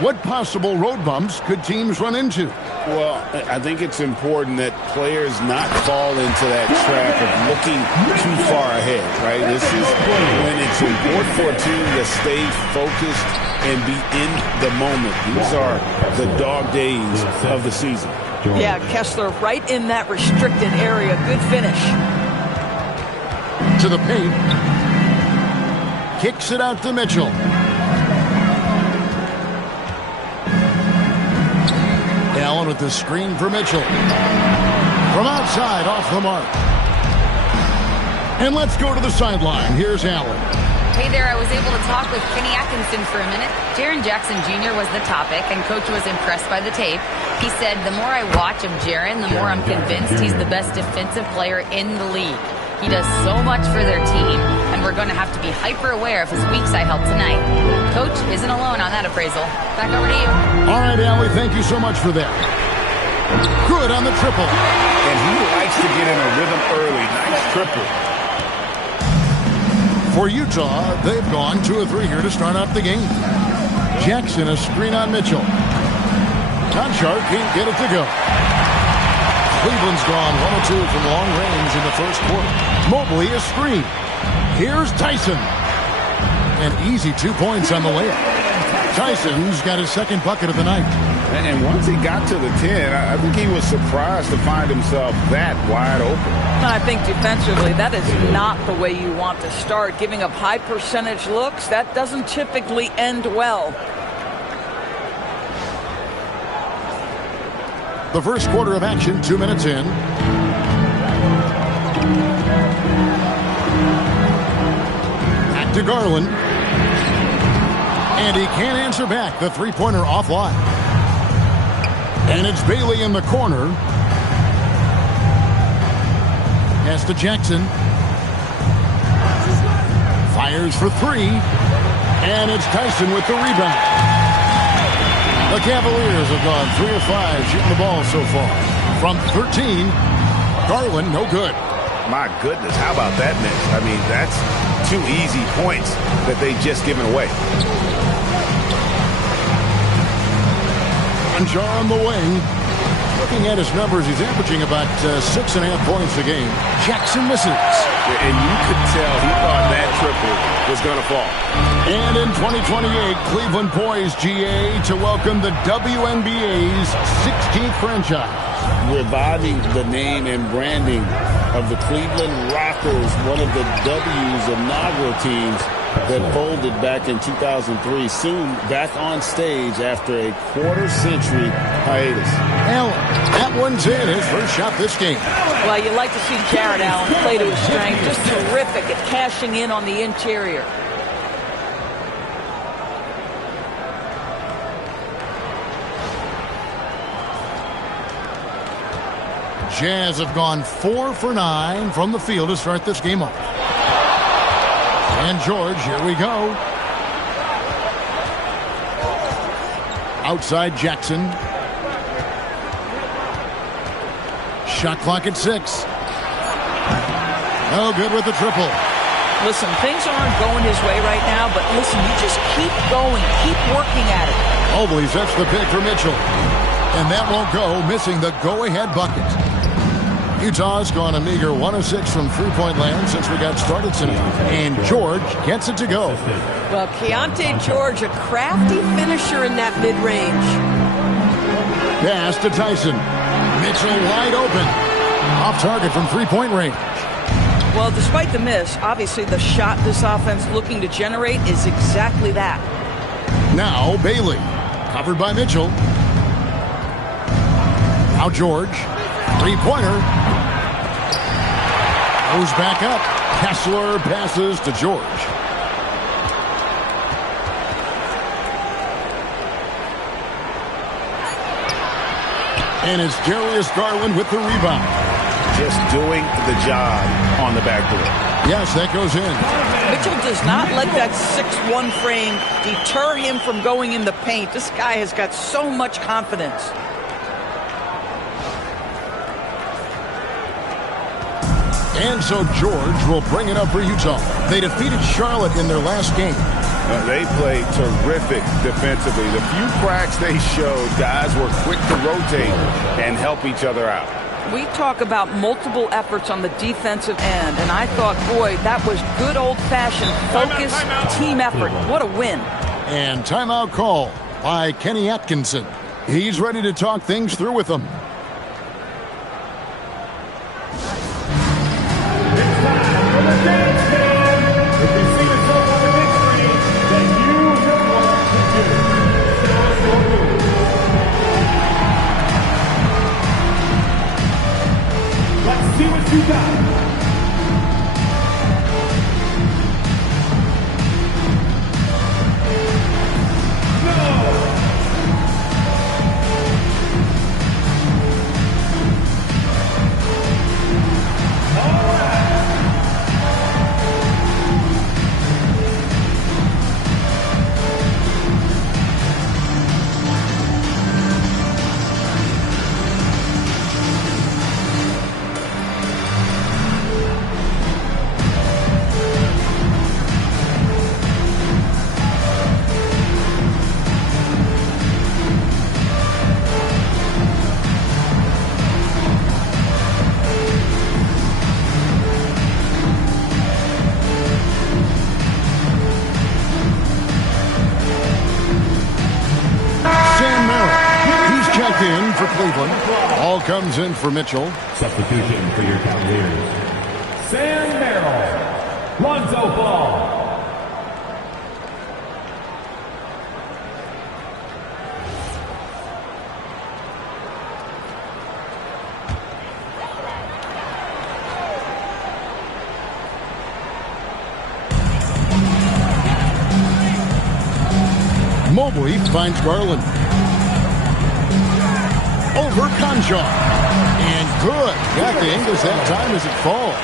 What possible road bumps could teams run into? Well, I think it's important that players not fall into that trap of looking too far ahead, right? This is when it's important for a team to stay focused and be in the moment. These are the dog days of the season. Yeah, Kessler right in that restricted area. Good finish. To the paint. Kicks it out to Mitchell. Allen with the screen for Mitchell. From outside, off the mark. And let's go to the sideline. Here's Allen. Hey there, I was able to talk with Kenny Atkinson for a minute. Jaren Jackson Jr. was the topic, and Coach was impressed by the tape. He said, the more I watch of Jaren, the more I'm convinced he's the best defensive player in the league. He does so much for their team, and we're going to have to be hyper-aware of his weak side help tonight. Coach isn't alone on that appraisal. Back over to you. All right, Allie, thank you so much for that. Good on the triple. And he likes to get in a rhythm early. Nice triple. For Utah, they've gone 2 of 3 here to start out the game. Jackson, a screen on Mitchell. Conchar can't get it to go. Cleveland's gone 1 of 2 from long range in the first quarter. Mobley, a screen. Here's Tyson. And easy 2 points on the layup. Tyson's got his second bucket of the night. And once he got to the 10, I think he was surprised to find himself that wide open. I think defensively, that is not the way you want to start. Giving up high percentage looks, that doesn't typically end well. The first quarter of action, 2 minutes in. Back to Garland. And he can't answer back. The three-pointer offline. And it's Bailey in the corner. Pass to Jackson. Fires for 3. And it's Tyson with the rebound. The Cavaliers have gone 3 of 5 shooting the ball so far. From 13, Garland, no good. My goodness, how about that miss? I mean, that's 2 easy points that they've just given away. Conchar on the wing. Looking at his numbers, he's averaging about 6.5 points a game. Jackson misses. And you could tell he thought that triple was going to fall. And in 2028, Cleveland poised, GA, to welcome the WNBA's 16th franchise. Reviving the name and branding of the Cleveland Rockers, one of the W's inaugural teams that folded back in 2003, soon back on stage after a quarter-century hiatus. Allen, that one's in, his first shot this game. Well, you like to see Jarrett Allen play to his strength. Just terrific at cashing in on the interior. Jazz have gone 4 for 9 from the field to start this game off. And George, here we go. Outside Jackson. Shot clock at 6. No good with the triple. Listen, things aren't going his way right now, but listen, you just keep going, keep working at it. Mobley sets the pick for Mitchell. And that won't go, missing the go-ahead bucket. Utah's gone a meager 1 of 6 from three-point land since we got started tonight. And George gets it to go. Well, Keontae George, a crafty finisher in that mid-range. Pass to Tyson. Mitchell wide open. Off target from three-point range. Well, despite the miss, obviously the shot this offense looking to generate is exactly that. Now Bailey. Covered by Mitchell. Now George. Three-pointer. Goes back up. Kessler passes to George. And it's Darius Garland with the rebound. Just doing the job on the backboard. Yes, that goes in. Mitchell does not let that 6'1" frame deter him from going in the paint. This guy has got so much confidence. And so George will bring it up for Utah. They defeated Charlotte in their last game. They played terrific defensively. The few cracks they showed, guys were quick to rotate and help each other out. We talk about multiple efforts on the defensive end, and I thought, boy, that was good old-fashioned focus, team effort. What a win. And timeout call by Kenny Atkinson. He's ready to talk things through with them. Let's see what you got. In for Cleveland. Ball comes in for Mitchell. Substitution for your Cavaliers. Sam Merrill. Lonzo Ball. Mobley finds Garland. Over Conchar. And good. Got the Ingles that time as it falls.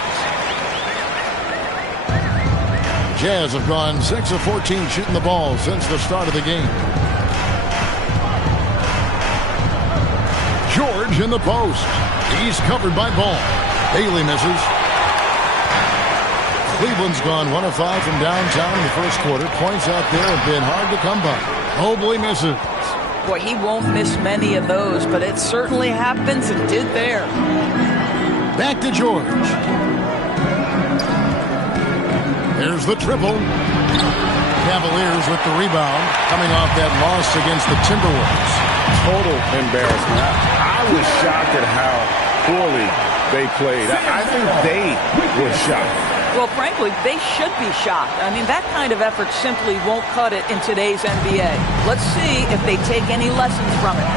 Jazz have gone 6 of 14 shooting the ball since the start of the game. George in the post. He's covered by Ball. Bailey misses. Cleveland's gone 1 of 5 from downtown in the first quarter. Points out there have been hard to come by. Mobley misses. Boy, he won't miss many of those, but it certainly happens and did there. Back to George. There's the triple. Cavaliers with the rebound, coming off that loss against the Timberwolves. Total embarrassment. I was shocked at how poorly they played. I think they were shocked. Well, frankly, they should be shocked. I mean, that kind of effort simply won't cut it in today's NBA. Let's see if they take any lessons from it.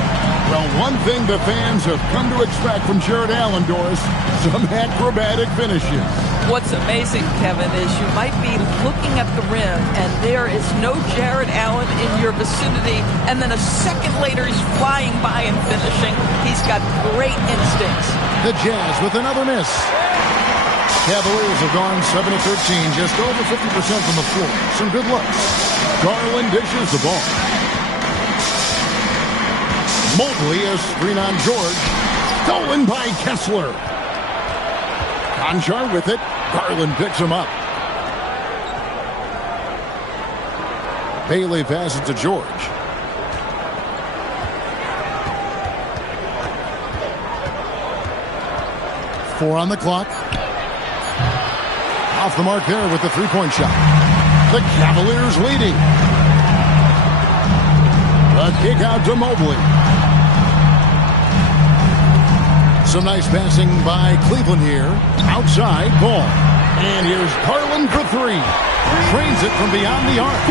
Well, one thing the fans have come to expect from Jared Allen, Doris, some acrobatic finishes. What's amazing, Kevin, is you might be looking at the rim, and there is no Jared Allen in your vicinity, and then a second later he's flying by and finishing. He's got great instincts. The Jazz with another miss. Cavaliers have gone 7 of 13, just over 50% from the floor. Some good looks. Garland dishes the ball. Mobley, a screen on George. Stolen by Kessler. Conchar with it. Garland picks him up. Bailey passes to George. Four on the clock. Off the mark there with the three-point shot. The Cavaliers leading. The kick out to Mobley. Some nice passing by Cleveland here. Outside, Ball. And here's Garland for three. Trains it from beyond the arc.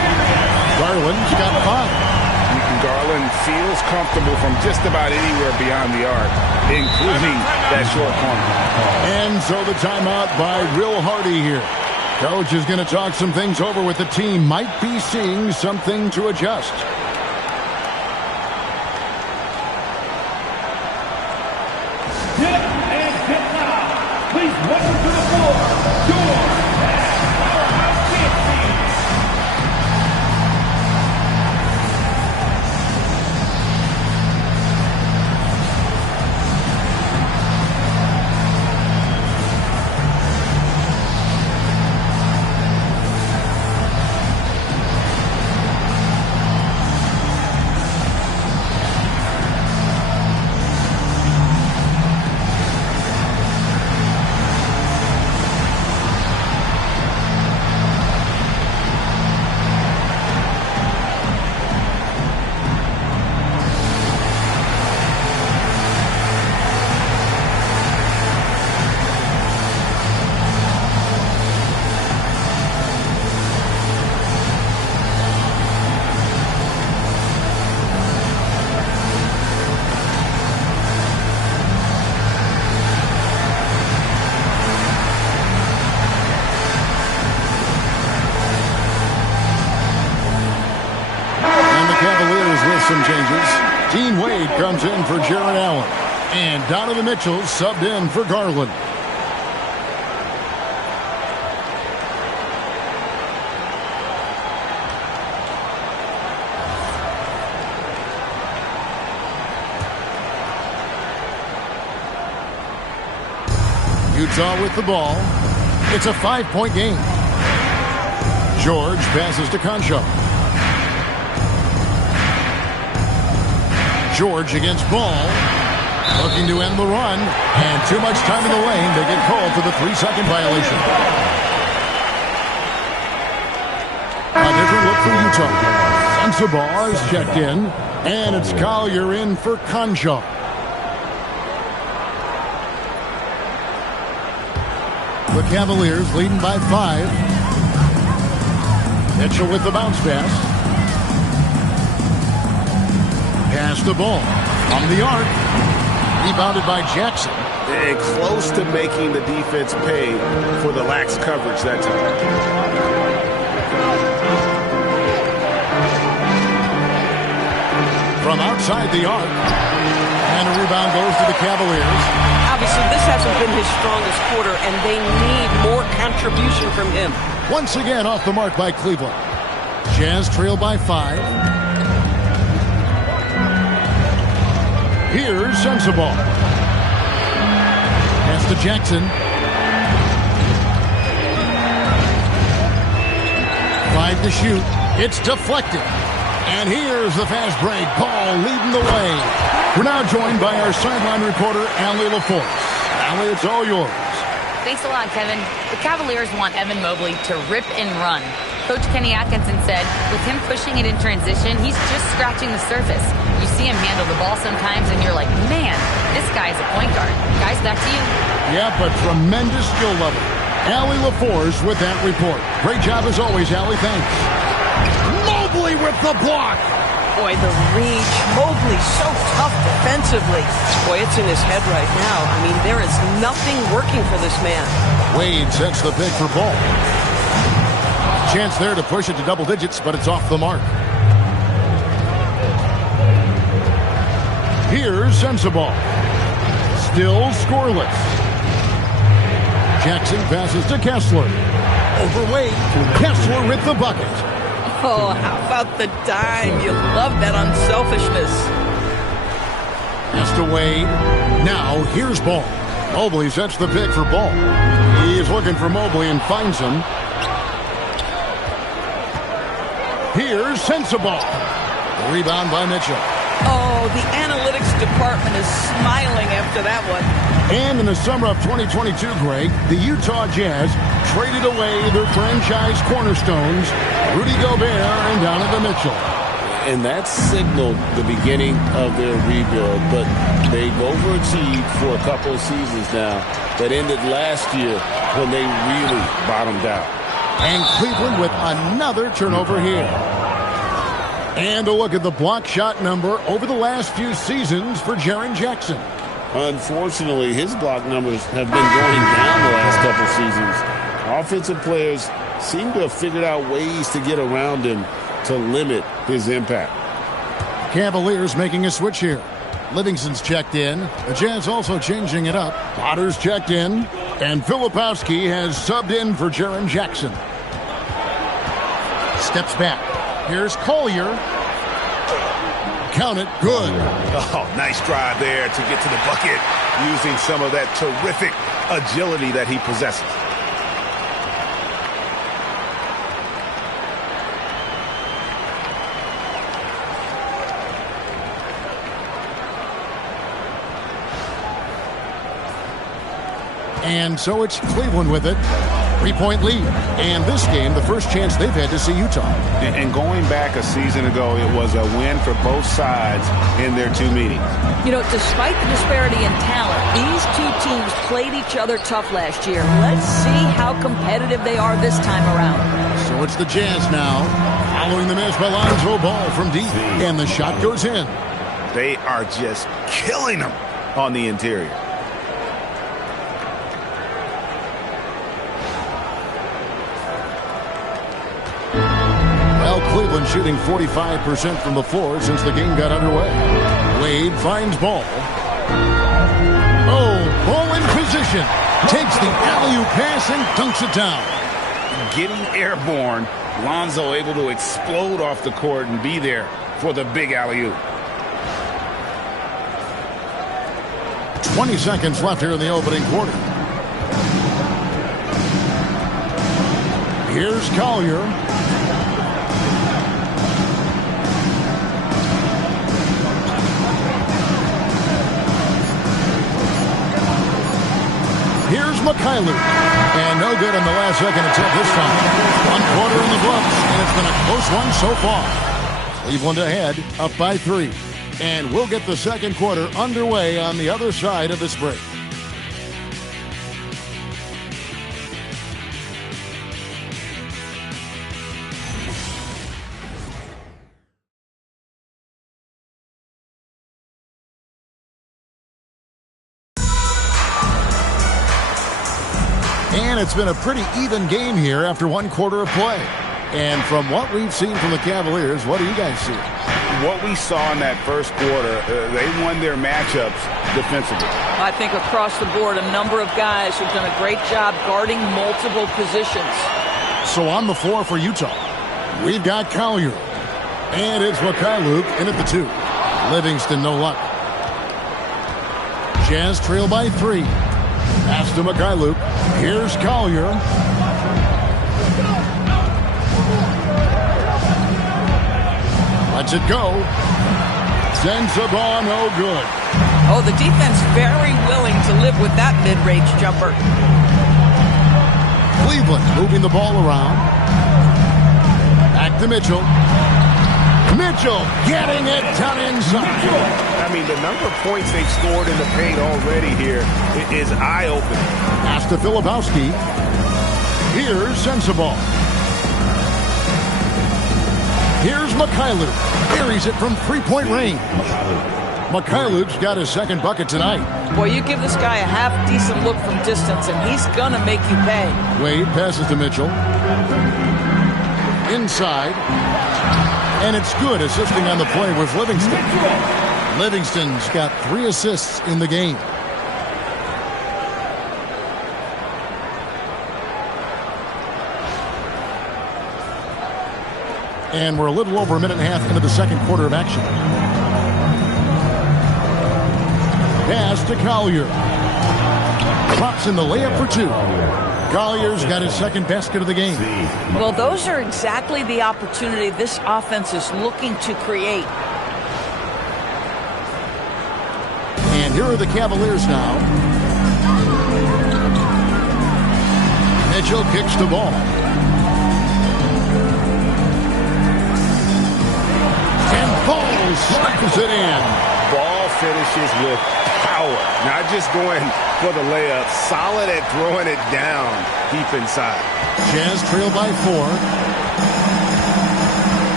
Garland's got 5. Garland feels comfortable from just about anywhere beyond the arc, including that short corner. And so the timeout by Will Hardy here. Coach is going to talk some things over with the team. Might be seeing something to adjust. Get up and get down. Please welcome to the floor, your powerhouse team. Dean Wade comes in for Jared Allen. And Donovan Mitchell subbed in for Garland. Utah with the ball. It's a 5-point game. George passes to Concho. George against Ball. Looking to end the run. And too much time in the lane. They get called for the 3-second violation. A different look for Utah. Sensabaugh is checked in. And it's Collier in for Concho. The Cavaliers leading by 5. Mitchell with the bounce pass. Pass the ball. On the arc. Rebounded by Jackson. And close to making the defense pay for the lax coverage that time. From outside the arc. And a rebound goes to the Cavaliers. Obviously, this hasn't been his strongest quarter, and they need more contribution from him. Once again off the mark by Cleveland. Jazz trail by 5. Here's Sensabaugh. Pass to Jackson. 5 to shoot. It's deflected. And here's the fast break. Ball leading the way. We're now joined by our sideline reporter, Allie LaForce. Allie, it's all yours. Thanks a lot, Kevin. The Cavaliers want Evan Mobley to rip and run. Coach Kenny Atkinson said, with him pushing it in transition, he's just scratching the surface. You see him handle the ball sometimes, and you're like, man, this guy's a point guard. Guys, back to you. Yeah, but tremendous skill level. Allie LaForce with that report. Great job as always, Allie. Thanks. Mobley with the block. Boy, the reach. Mobley so tough defensively. Boy, it's in his head right now. I mean, there is nothing working for this man. Wade sets the pick for Ball. Chance there to push it to double digits, but it's off the mark. Here's Sensabaugh. Still scoreless. Jackson passes to Kessler. Over Wade. Kessler with the bucket. Oh, how about the dime? You love that unselfishness. Pass to Wade. Now, here's Ball. Mobley sets the pick for Ball. He is looking for Mobley and finds him. Here's Sensabaugh. Rebound by Mitchell. Oh, the analytics department is smiling after that one. And in the summer of 2022, Greg, the Utah Jazz traded away their franchise cornerstones, Rudy Gobert and Donovan Mitchell. And that signaled the beginning of their rebuild, but they've overachieved for a couple of seasons now that ended last year when they really bottomed out. And Cleveland with another turnover here. And a look at the block shot number over the last few seasons for Jaren Jackson. Unfortunately, his block numbers have been going down the last couple seasons. Offensive players seem to have figured out ways to get around him to limit his impact. Cavaliers making a switch here. Livingston's checked in. The Jazz also changing it up. Potter's checked in. And Filipowski has subbed in for Jaren Jackson. Steps back. Here's Collier. Count it. Good. Oh, nice drive there to get to the bucket using some of that terrific agility that he possesses. And so it's Cleveland with it. 3-point lead. And this game, the first chance they've had to see Utah. And going back a season ago, it was a win for both sides in their two meetings. You know, despite the disparity in talent, these two teams played each other tough last year. Let's see how competitive they are this time around. So it's the Jazz now. Following the miss by Lonzo Ball from deep. And the shot goes in. They are just killing them on the interior. Cleveland shooting 45% from the floor since the game got underway. Wade finds Ball. Oh, Ball in position. Takes the alley-oop pass and dunks it down. Getting airborne, Lonzo able to explode off the court and be there for the big alley-oop. 20 seconds left here in the opening quarter. Here's Collier. Here's Mikhailuk. And no good on the last second attempt this time. 1 quarter in the books, and it's been a close one so far. Cleveland ahead, up by 3. And we'll get the second quarter underway on the other side of this break. And it's been a pretty even game here after 1 quarter of play. And from what we've seen from the Cavaliers, what do you guys see? What we saw in that first quarter, they won their matchups defensively. I think across the board, a number of guys have done a great job guarding multiple positions. So on the floor for Utah, we've got Collier. And it's Mikhailuk in at the 2. Livingston, no luck. Jazz trail by 3. Pass to Mikhailuk. Here's Collier. Lets it go. Sends the ball, no good. Oh, the defense very willing to live with that mid-range jumper. Cleveland moving the ball around. Back to Mitchell. Mitchell getting it done inside. I mean, the number of points they've scored in the paint already here is eye-opening. Pass to Filipowski. Here's Sensabaugh. Here's Mikhailuk. Buries it from 3-point range. Mikhailuk's got his second bucket tonight. Boy, you give this guy a half-decent look from distance, and he's going to make you pay. Wade passes to Mitchell. Inside. And it's good, assisting on the play with Livingston. Livingston's got 3 assists in the game. And we're a little over a minute and a half into the second quarter of action. Pass to Collier. Drops in the layup for 2. Collier's got his second basket of the game. Well, those are exactly the opportunity this offense is looking to create. And here are the Cavaliers now. Mitchell kicks the ball. And Ball slices it in. Ball finishes with power, not just going for the layup, solid at throwing it down deep inside. Jazz trail by 4.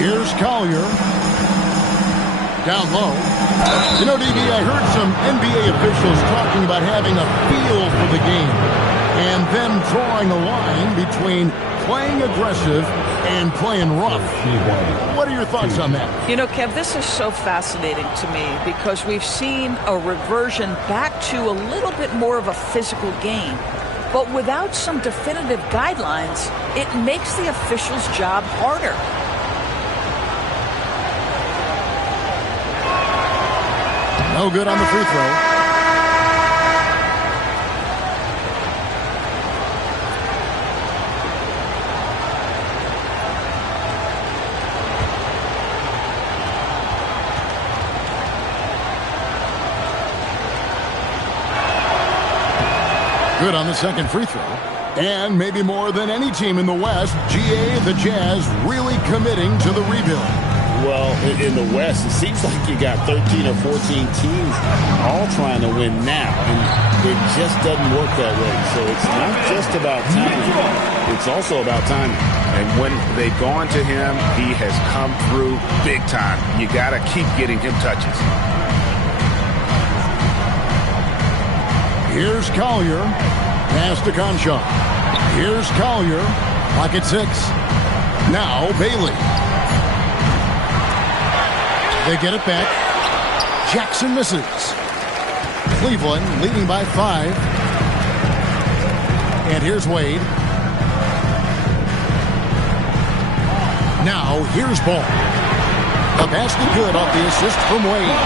Here's Collier. Down low. You know, DB, I heard some NBA officials talking about having a feel for the game and then drawing a line between playing aggressive and playing rough. What are your thoughts on that? You know, Kev, this is so fascinating to me because we've seen a reversion back to a little bit more of a physical game. But without some definitive guidelines, it makes the officials' job harder. No good on the free throw. Good on the second free throw. And maybe more than any team in the West, GA, the Jazz, really committing to the rebuild. Well, in the West, it seems like you got 13 or 14 teams all trying to win now, and it just doesn't work that way. So it's not just about talent, it's also about timing. And when they've gone to him, he has come through big time. You got to keep getting him touches. Here's Collier. Pass to Conchar. Here's Collier. Pocket 6. Now Bailey. They get it back. Jackson misses. Cleveland leading by 5. And here's Wade. Now here's Ball. The basket good off the assist from Wade.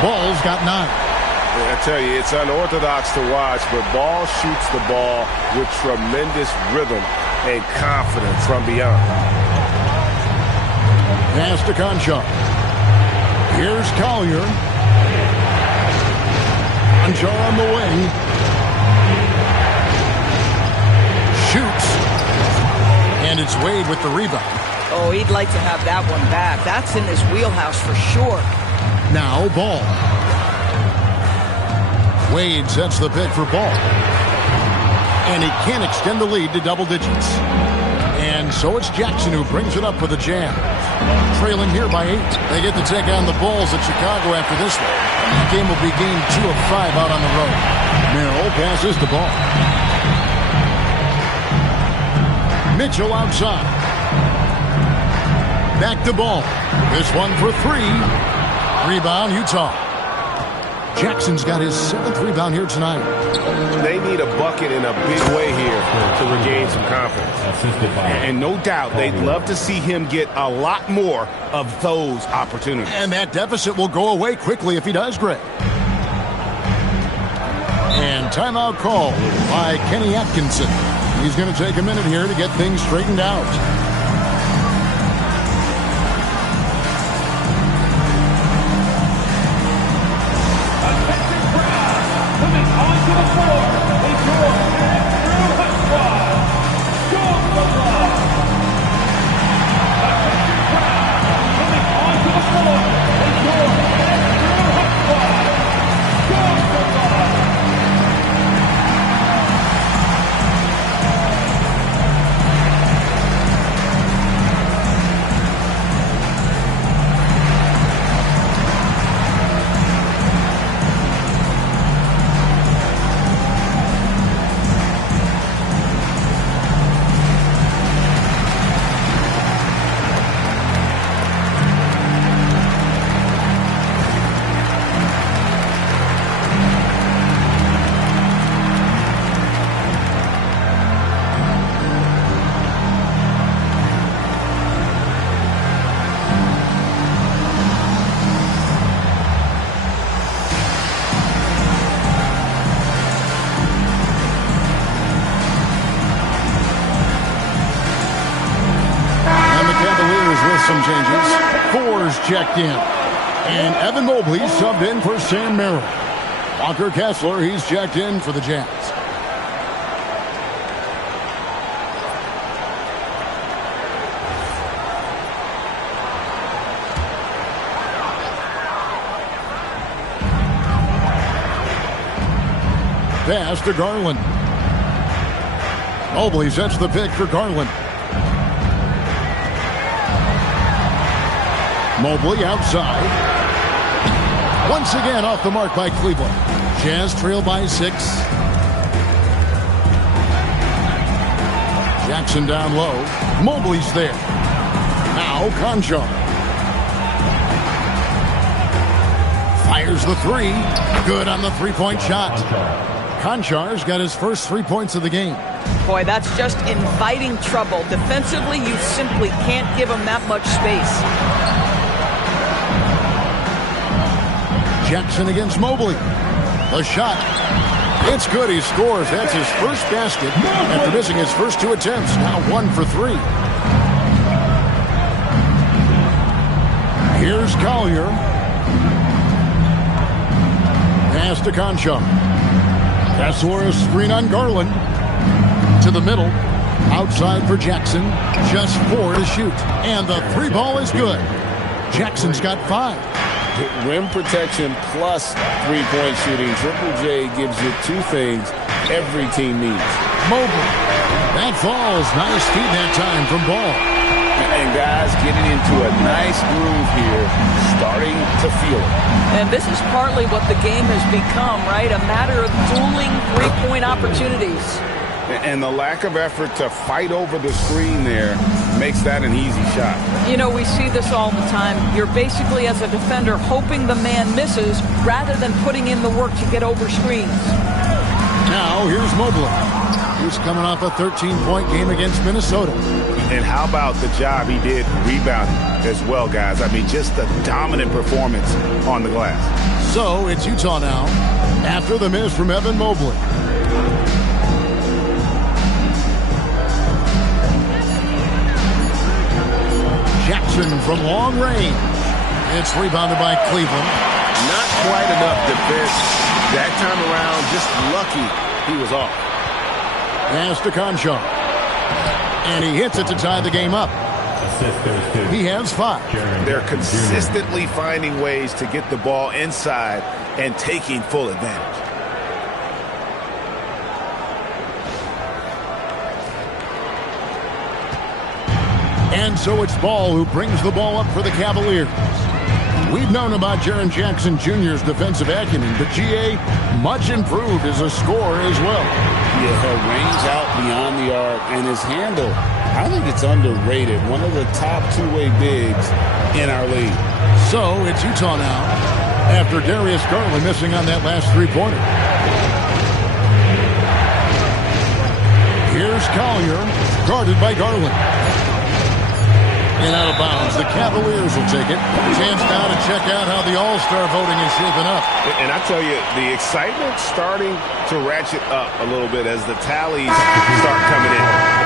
Ball's got 9. I tell you, it's unorthodox to watch, but Ball shoots the ball with tremendous rhythm and confidence from beyond. Pass to Conchar. Here's Collier. Conchar on the wing. Shoots. And it's Wade with the rebound. Oh, he'd like to have that one back. That's in his wheelhouse for sure. Now Ball. Wade sets the pick for Ball. And he can't extend the lead to double digits. And so it's Jackson who brings it up with a jam. Trailing here by 8. They get to take on the Bulls at Chicago after this one. The game will be game 2 of 5 out on the road. Merrill passes the ball. Mitchell outside. Back to Ball. This one for 3. Rebound, Utah. Jackson's got his 7th rebound here tonight. They need a bucket in a big way here to regain some confidence. And no doubt, they'd love to see him get a lot more of those opportunities. And that deficit will go away quickly if he does, Greg. And timeout called by Kenny Atkinson. He's going to take a minute here to get things straightened out. Some changes. 4's checked in. And Evan Mobley subbed in for Sam Merrill. Walker Kessler, he's checked in for the Jazz. Pass to Garland. Mobley sets the pick for Garland. Mobley outside. Once again off the mark by Cleveland. Jazz trail by 6. Jackson down low. Mobley's there. Now Conchar. Fires the 3. Good on the three-point shot. Conchar's got his first 3 points of the game. Boy, that's just inviting trouble. Defensively, you simply can't give him that much space. Jackson against Mobley. The shot. It's good. He scores. That's his first basket after missing his first 2 attempts. Now 1 for 3. Here's Collier. Pass to Conchar. Kessler, screen on Garland. To the middle. Outside for Jackson. Just 4 to shoot. And the 3 ball is good. Jackson's got 5. Rim protection plus three-point shooting. Triple J gives you 2 things every team needs. Mobley. That falls. Nice feed that time from Ball. And guys getting into a nice groove here, starting to feel it. And this is partly what the game has become, right? A matter of dueling three-point opportunities. And the lack of effort to fight over the screen there makes that an easy shot. You know, we see this all the time. You're basically, as a defender, hoping the man misses rather than putting in the work to get over screens. Now, here's Mobley. He's coming off a 13-point game against Minnesota. And how about the job he did rebounding as well, guys? I mean, just a dominant performance on the glass. So, it's Utah now, after the miss from Evan Mobley. Jackson from long range. It's rebounded by Cleveland. Not quite enough defense that time around. Just lucky he was off. Pass to Conchar. And he hits it to tie the game up. He has 5. They're consistently finding ways to get the ball inside and taking full advantage. And so it's Ball who brings the ball up for the Cavaliers. We've known about Jaren Jackson Jr.'s defensive acumen, but G.A. much improved as a scorer as well. Yeah, her range out beyond the arc and his handle, I think it's underrated. One of the top two-way bigs in our league. So it's Utah now, after Darius Garland missing on that last three-pointer. Here's Collier, guarded by Garland. And out of bounds. The Cavaliers will take it. Chance now to check out how the All-Star voting is shaping up. And I tell you, the excitement's starting to ratchet up a little bit as the tallies start coming in.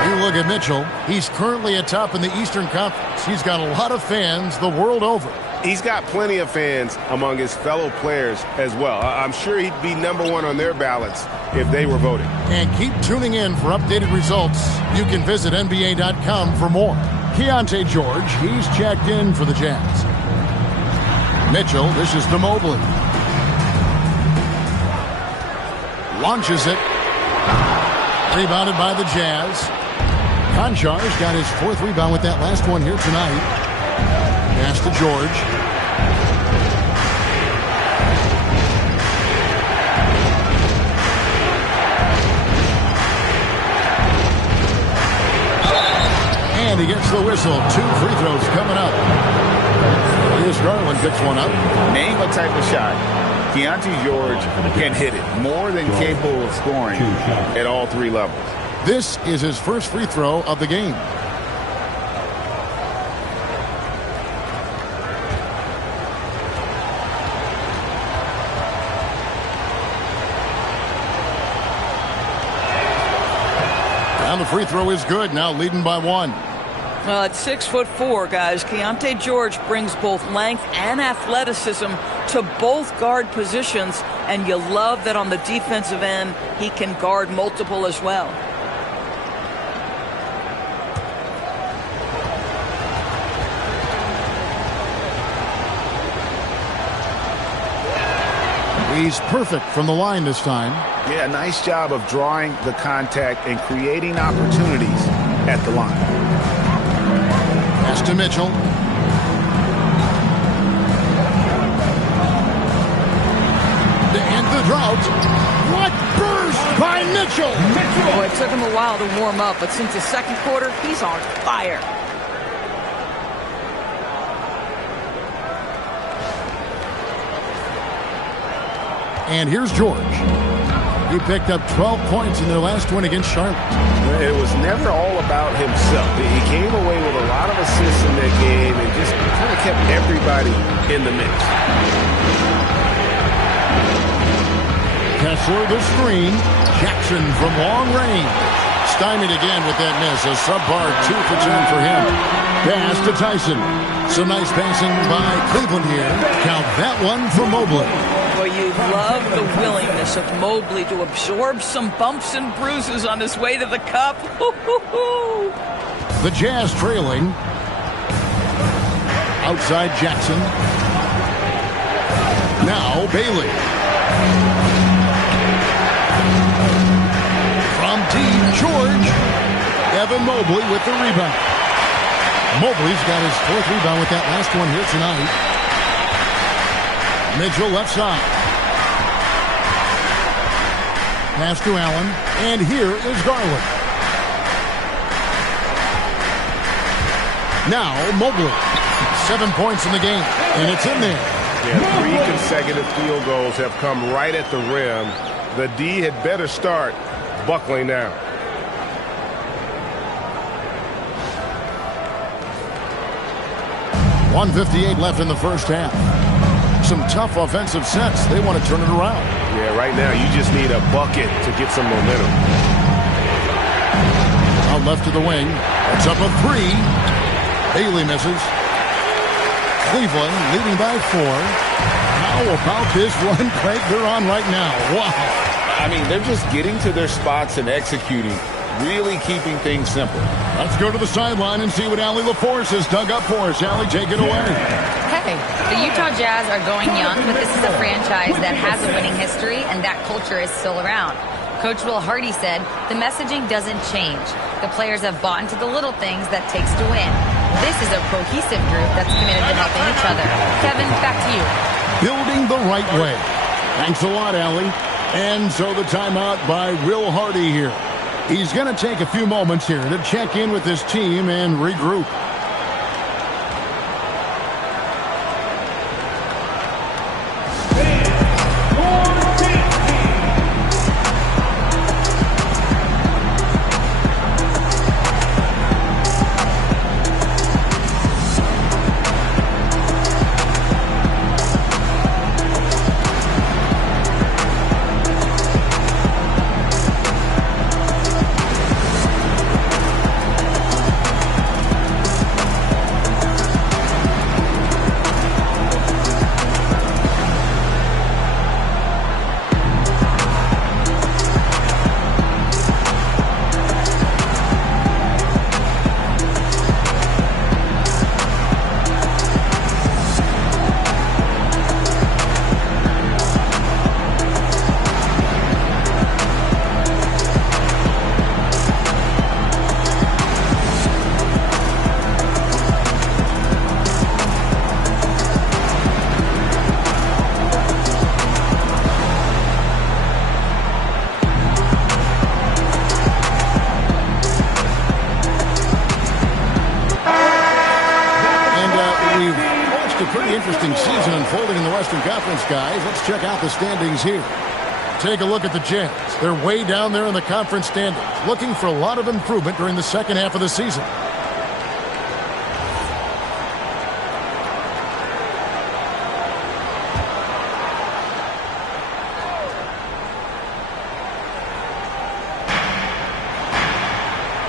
You look at Mitchell. He's currently atop in the Eastern Conference. He's got a lot of fans the world over. He's got plenty of fans among his fellow players as well. I'm sure he'd be number 1 on their ballots if they were voting. And keep tuning in for updated results. You can visit NBA.com for more. Keontae George, he's checked in for the Jazz. Mitchell, this is to Mobley. Launches it. Rebounded by the Jazz. Konchar's got his 4th rebound with that last one here tonight. Pass to George. And he gets the whistle. 2 free throws coming up. Here's Garland picks one up. Name a type of shot. Keontae George can hit it. More than capable of scoring at all 3 levels. This is his first free throw of the game. And the free throw is good. Now leading by 1. Well, at 6'4", guys, Keontae George brings both length and athleticism to both guard positions, and you love that on the defensive end, he can guard multiple as well. He's perfect from the line this time. Yeah, nice job of drawing the contact and creating opportunities at the line. Pass to Mitchell. To end the drought. What burst by Mitchell! Well, it took him a while to warm up, but since the second quarter, he's on fire. And here's George. He picked up 12 points in their last win against Charlotte. It was never all about himself. He came away with a lot of assists in that game and just kind of kept everybody in the mix. Kessler the screen. Jackson from long range. Stymied again with that miss. A subpar 2 for 10 for him. Pass to Tyson. Some nice passing by Cleveland here. Count that one for Mobley. Well, you love the willingness of Mobley to absorb some bumps and bruises on his way to the cup. The Jazz trailing. Outside Jackson. Now Bailey. From deep, George. Evan Mobley with the rebound. Mobley's got his 4th rebound with that last one here tonight. Mitchell left side. Pass to Allen. And here is Garland. Now Mobley. 7 points in the game, and it's in there. Yeah, 3 consecutive field goals have come right at the rim. The D had better start buckling now. .158 left in the first half. Some tough offensive sets. They want to turn it around. Yeah, right now you just need a bucket to get some momentum. Out left to the wing. It's up a 3. Bailey misses. Cleveland leading by 4. How about this run, Craig, they're on right now? Wow. I mean, they're just getting to their spots and executing, really keeping things simple. Let's go to the sideline and see what Allie LaForce has dug up for us. Allie, take it away. Hey, the Utah Jazz are going young, but this is a franchise that has a winning history, and that culture is still around. Coach Will Hardy said, the messaging doesn't change. The players have bought into the little things that takes to win. This is a cohesive group that's committed to helping each other. Kevin, back to you. Building the right way. Thanks a lot, Allie. And so the timeout by Will Hardy here. He's going to take a few moments here to check in with his team and regroup. Interesting season unfolding in the Western Conference, guys. Let's check out the standings here. Take a look at the Jazz. They're way down there in the conference standings, looking for a lot of improvement during the second half of the season.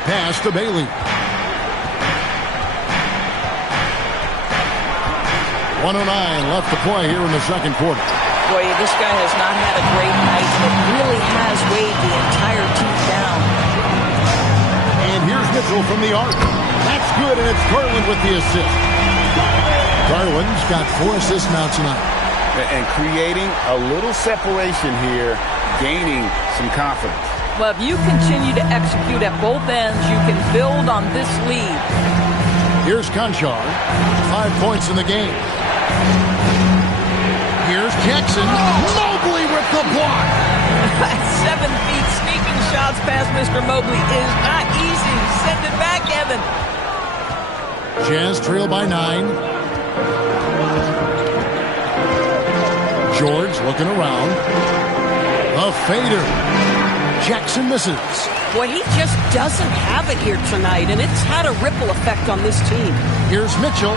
Pass to Bailey. 1:09 left to play here in the second quarter. Boy, this guy has not had a great night, and it really has weighed the entire team down. And here's Mitchell from the arc. That's good, and it's Garland with the assist. Garland's got 4 assists now tonight. And creating a little separation here, gaining some confidence. Well, if you continue to execute at both ends, you can build on this lead. Here's Conchar. 5 points in the game. Here's Jackson. Mobley with the block. 7 feet sneaking shots past Mr. Mobley is not easy. Send it back, Evan. Jazz trail by 9. George looking around. A fader. Jackson misses. Boy, he just doesn't have it here tonight, and it's had a ripple effect on this team. Here's Mitchell.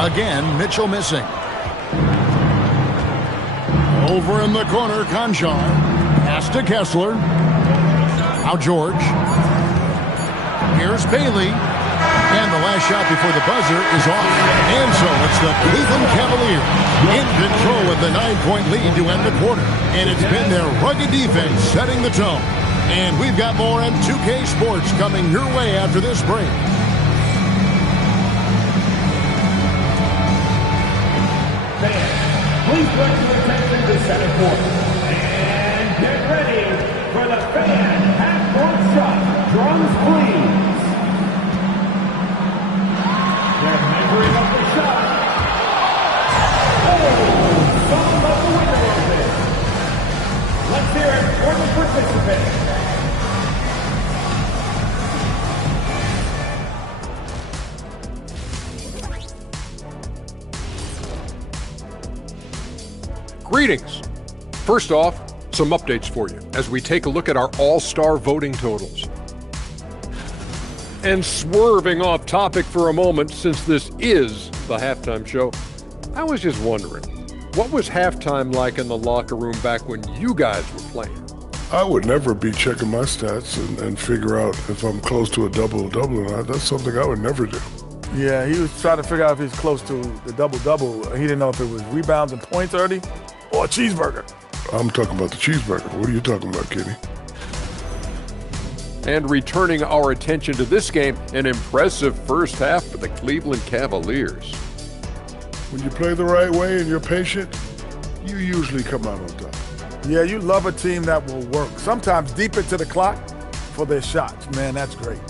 Again, Mitchell missing. Over in the corner, Conchar. Pass to Kessler. Now George. Here's Bailey. And the last shot before the buzzer is off. And so it's the Cleveland Cavaliers in control with the 9-point lead to end the quarter. And it's been their rugged defense setting the tone. And we've got more M2K Sports coming your way after this break. Please bring your attention to center court. And get ready for the fan half-court shot. Drums, please. They're measuring up the shot. Oh, some of the winner of this. Let's hear it for the participants. Greetings. First off, some updates for you as we take a look at our all-star voting totals. And swerving off topic for a moment, since this is the halftime show, I was just wondering, what was halftime like in the locker room back when you guys were playing? I would never be checking my stats and figure out if I'm close to a double-double or not. That's something I would never do. Yeah, he was trying to figure out if he's close to the double-double. He didn't know if it was rebounds and points early or a cheeseburger. I'm talking about the cheeseburger. What are you talking about, Kenny? And returning our attention to this game, an impressive first half for the Cleveland Cavaliers. When you play the right way and you're patient, you usually come out on top. Yeah, you love a team that will work, sometimes deep into the clock for their shots. Man, that's great.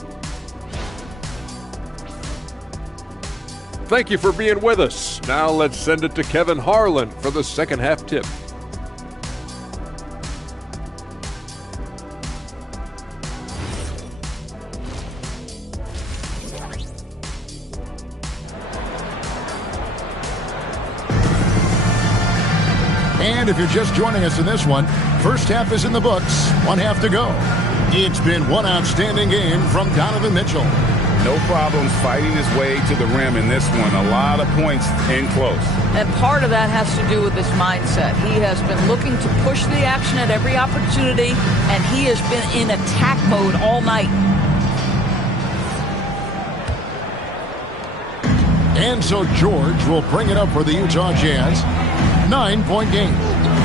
Thank you for being with us. Now let's send it to Kevin Harlan for the second half tip. And if you're just joining us in this one, first half is in the books, one half to go. It's been one outstanding game from Donovan Mitchell. No problems fighting his way to the rim in this one. A lot of points in close. And part of that has to do with his mindset. He has been looking to push the action at every opportunity, and he has been in attack mode all night. And so George will bring it up for the Utah Jazz. 9-point game.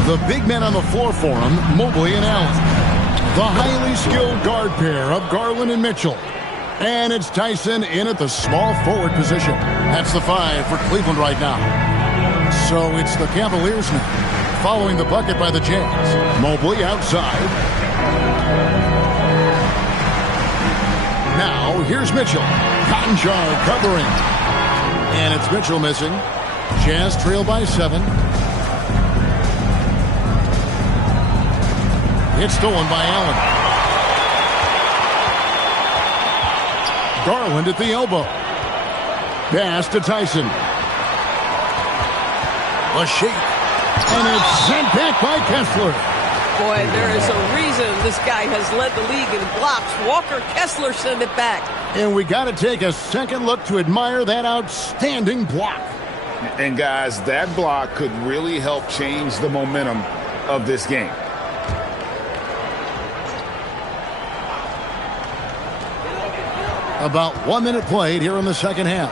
The big men on the floor for him, Mobley and Allen. The highly skilled guard pair of Garland and Mitchell. And it's Tyson in at the small forward position. That's the 5 for Cleveland right now. So it's the Cavaliers now, following the bucket by the Jazz. Mobley outside. Now here's Mitchell. Conjar covering. And it's Mitchell missing. Jazz trail by 7. It's stolen by Allen. Garland at the elbow. Pass to Tyson. A shake. And it's sent back by Kessler. Boy, there is a reason this guy has led the league in blocks. Walker Kessler sent it back. And we got to take a second look to admire that outstanding block. And guys, that block could really help change the momentum of this game. About 1 minute played here in the second half.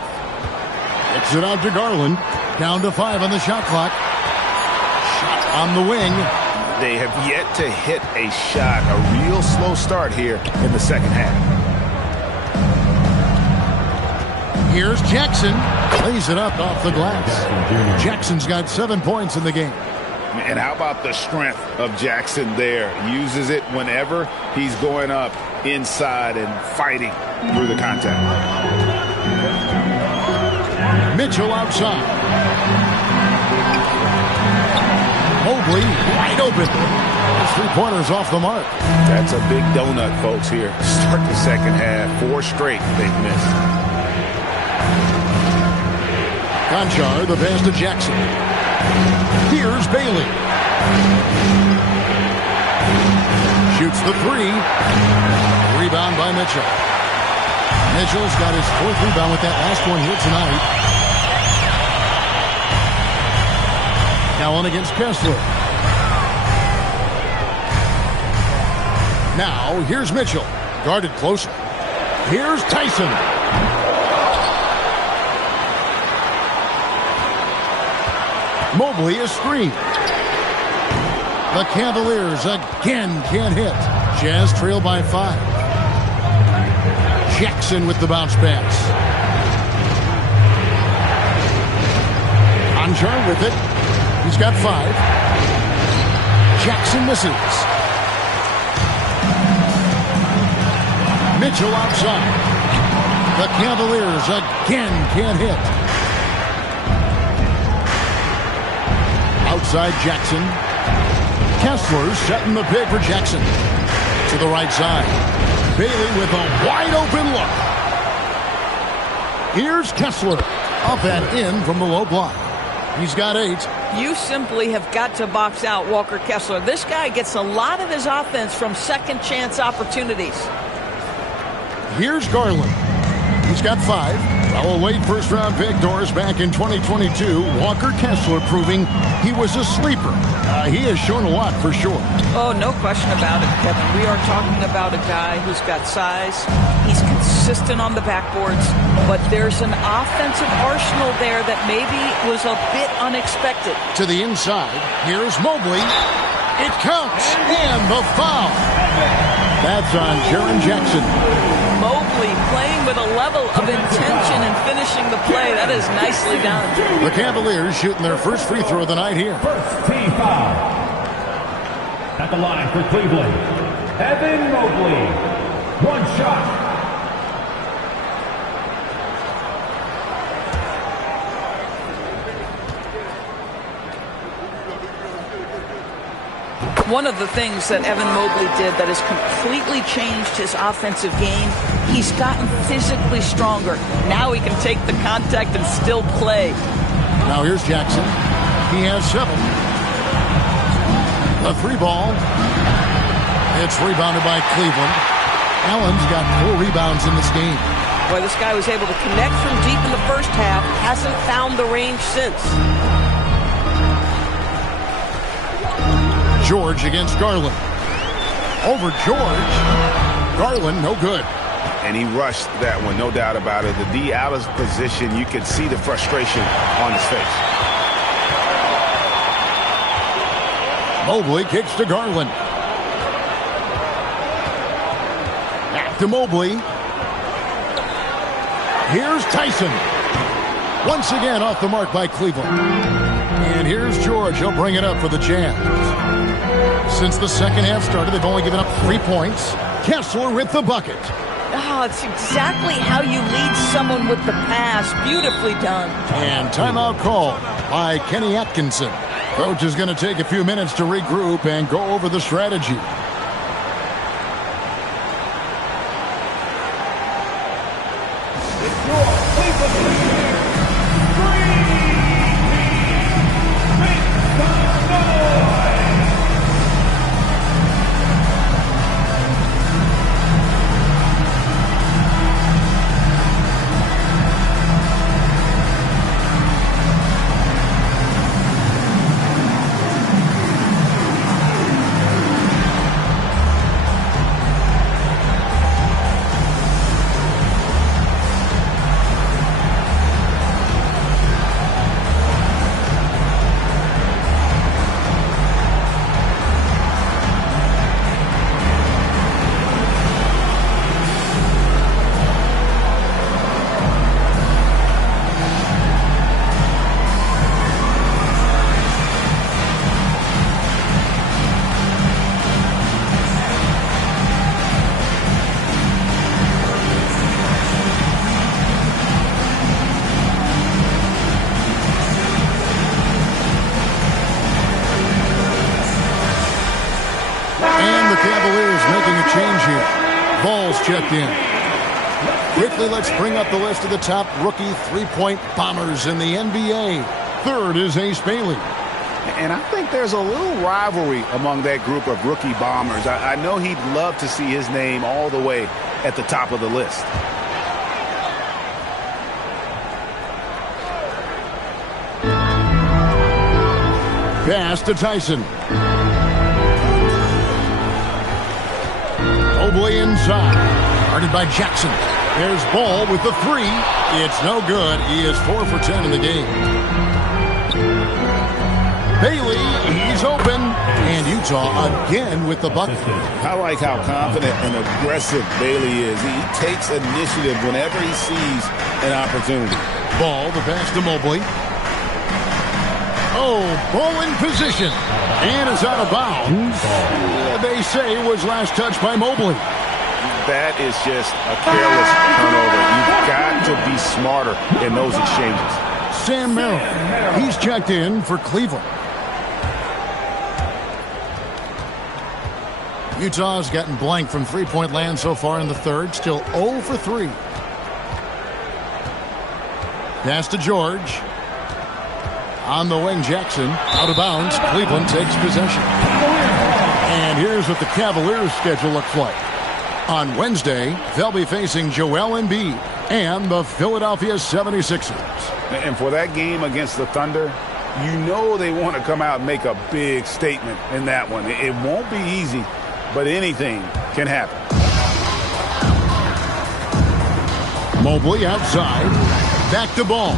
Kicks it out to Garland. Down to 5 on the shot clock. Shot on the wing. They have yet to hit a shot. A real slow start here in the second half. Here's Jackson. Lays it up off the glass. Jackson's got 7 points in the game. And how about the strength of Jackson there? Uses it whenever he's going up inside and fighting through the contact. Mitchell outside. Mobley wide open. His 3-pointers off the mark. That's a big donut, folks, here. Start the second half. 4 straight they've missed. Conchar, the pass to Jackson. Here's Bailey. Shoots the 3. Rebound by Mitchell. Mitchell's got his 4th rebound with that last one here tonight. Allen against Kessler. Now, here's Mitchell. Guarded closer. Here's Tyson. Mobley is screened. The Cavaliers again can't hit. Jazz trail by 5. Jackson with the bounce pass. Conjar with it. He's got 5. Jackson misses. Mitchell outside. The Cavaliers again can't hit. Outside Jackson. Kessler setting the pick for Jackson. To the right side. Bailey with a wide open look. Here's Kessler. Up and in from the low block. He's got 8. You simply have got to box out Walker Kessler. This guy gets a lot of his offense from second chance opportunities. Here's Garland. He's got 5. Well, a late first-round pick Doris back in 2022. Walker Kessler proving he was a sleeper. He has shown a lot for sure. Oh, no question about it, Kevin. We are talking about a guy who's got size. He's consistent on the backboards, but there's an offensive arsenal there that maybe was a bit unexpected. To the inside, here's Mobley. It counts, and the foul. That's on Jaren Jackson. Mobley playing with a level of intention and finishing the play. That is nicely done. The Cavaliers shooting their first free throw of the night here. First team foul. At the line for Cleveland, Evan Mobley. 1 shot. One of the things that Evan Mobley did that has completely changed his offensive game, he's gotten physically stronger. Now he can take the contact and still play. Now here's Jackson. He has 7. The 3 ball. It's rebounded by Cleveland. Allen's got 4 rebounds in this game. Boy, this guy was able to connect from deep in the first half. Hasn't found the range since. George against Garland. Over George. Garland, no good. And he rushed that one, no doubt about it. The D. Allen's position, you could see the frustration on his face. Mobley kicks to Garland. Back to Mobley. Here's Tyson. Once again off the mark by Cleveland. And here's George. He'll bring it up for the Jazz. Since the second half started, they've only given up 3 points. Kessler with the bucket. Oh, it's exactly how you lead someone with the pass. Beautifully done. And timeout call by Kenny Atkinson. Coach is going to take a few minutes to regroup and go over the strategy. Checked in. Quickly, let's bring up the list of the top rookie three-point bombers in the NBA. Third is Ace Bailey. And I think there's a little rivalry among that group of rookie bombers. I know he'd love to see his name all the way at the top of the list. Pass to Tyson. Mobley inside. Guarded by Jackson. There's Ball with the 3. It's no good. He is 4 for 10 in the game. Bailey, he's open. And Utah again with the bucket. I like how confident and aggressive Bailey is. He takes initiative whenever he sees an opportunity. Ball, the pass to Mobley. Oh, Ball in position. And it's out of bounds. They say was last touched by Mobley. That is just a careless turnover. You've got to be smarter in those exchanges. Sam Merrill, he's checked in for Cleveland. Utah's gotten blank from three-point land so far in the third. Still 0 for 3. Pass to George. On the wing, Jackson. Out of bounds. Cleveland takes possession. And here's what the Cavaliers' schedule looks like. On Wednesday, they'll be facing Joel Embiid and the Philadelphia 76ers. And for that game against the Thunder, you know they want to come out and make a big statement in that one. It won't be easy, but anything can happen. Mobley outside. Back to ball.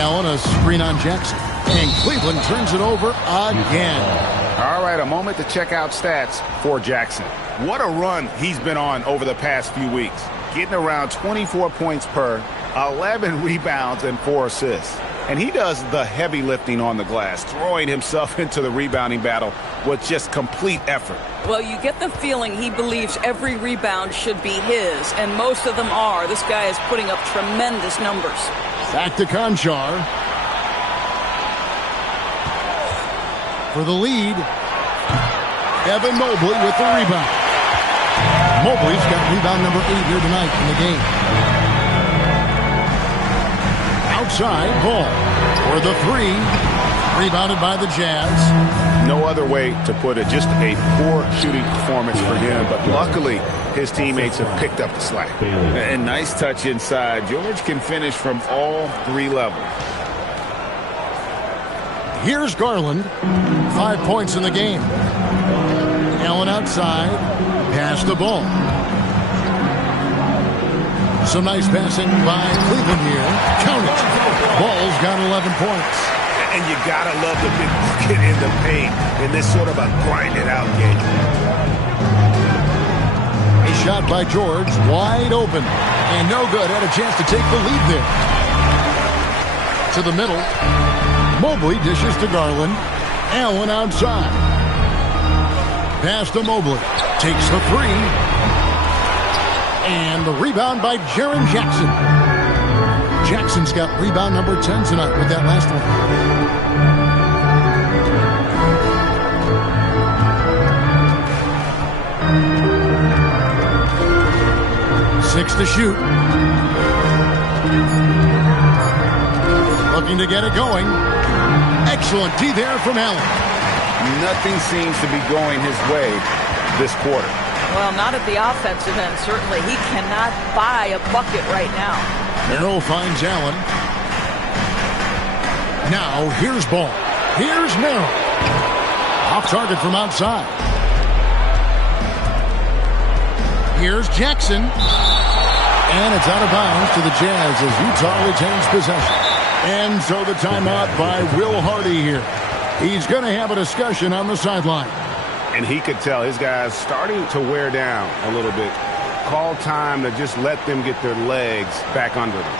Allen, a screen on Jackson. And Cleveland turns it over again. All right, a moment to check out stats for Jackson. What a run he's been on over the past few weeks. Getting around 24 points per, 11 rebounds, and 4 assists. And he does the heavy lifting on the glass, throwing himself into the rebounding battle with just complete effort. Well, you get the feeling he believes every rebound should be his, and most of them are. This guy is putting up tremendous numbers. Back to Konchar. For the lead, Evan Mobley with the rebound. Mobley's got rebound number 8 here tonight in the game. Outside, ball for the 3. Rebounded by the Jazz. No other way to put it. Just a poor shooting performance for him. But luckily, his teammates have picked up the slack. And nice touch inside. George can finish from all 3 levels. Here's Garland. 5 points in the game. Allen outside. Pass the ball. Some nice passing by Cleveland here. Count it. Ball's got 11 points. And you gotta love the big bucket in the paint in this sort of a grind-it-out game. A shot by George, wide open. And no good. Had a chance to take the lead there. To the middle. Mobley dishes to Garland. Allen outside. Pass to Mobley. Takes the 3. And the rebound by Jaren Jackson. Jackson's got rebound number 10 tonight with that last one. 6 to shoot. Looking to get it going. Excellent D there from Allen. Nothing seems to be going his way this quarter. Well, not at the offensive end, certainly. He cannot buy a bucket right now. Merrill finds Allen. Now, here's Ball. Here's Merrill. Off target from outside. Here's Jackson. And it's out of bounds to the Jazz as Utah retains possession. And so the timeout by Will Hardy here. He's going to have a discussion on the sideline. And he could tell his guys starting to wear down a little bit. Call time to just let them get their legs back under them.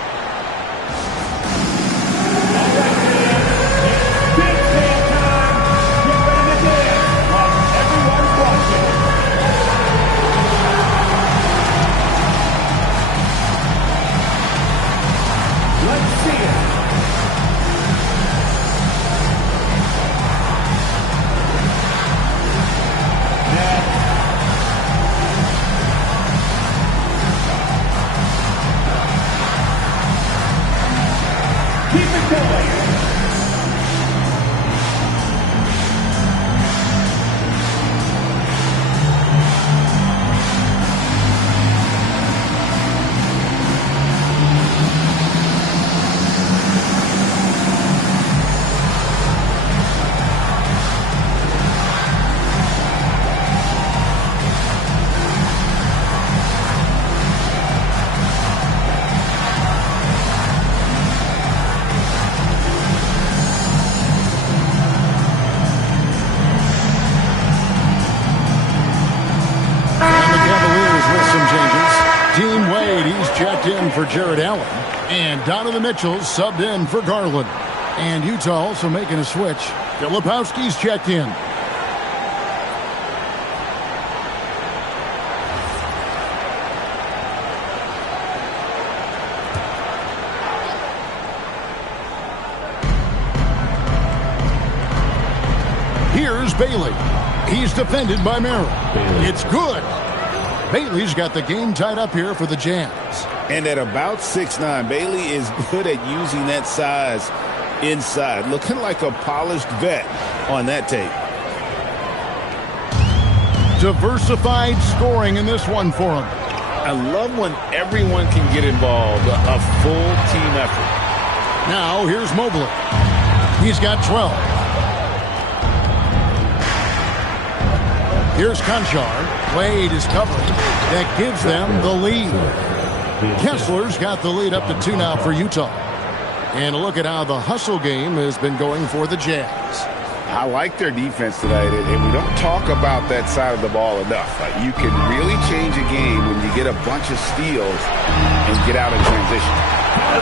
For Jared Allen. And Donovan Mitchell subbed in for Garland. And Utah also making a switch. Filipowski's checked in. Here's Bailey. He's defended by Merrill. It's good. Bailey's got the game tied up here for the Jazz. And at about 6'9", Bailey is good at using that size inside. Looking like a polished vet on that tape. Diversified scoring in this one for him. I love when everyone can get involved, a full team effort. Now here's Mobley. He's got 12. Here's Conchar. Wade is covering. That gives them the lead. Kessler's got the lead up to 2 now for Utah. And look at how the hustle game has been going for the Jazz. I like their defense tonight, and we don't talk about that side of the ball enough. You can really change a game when you get a bunch of steals and get out in transition.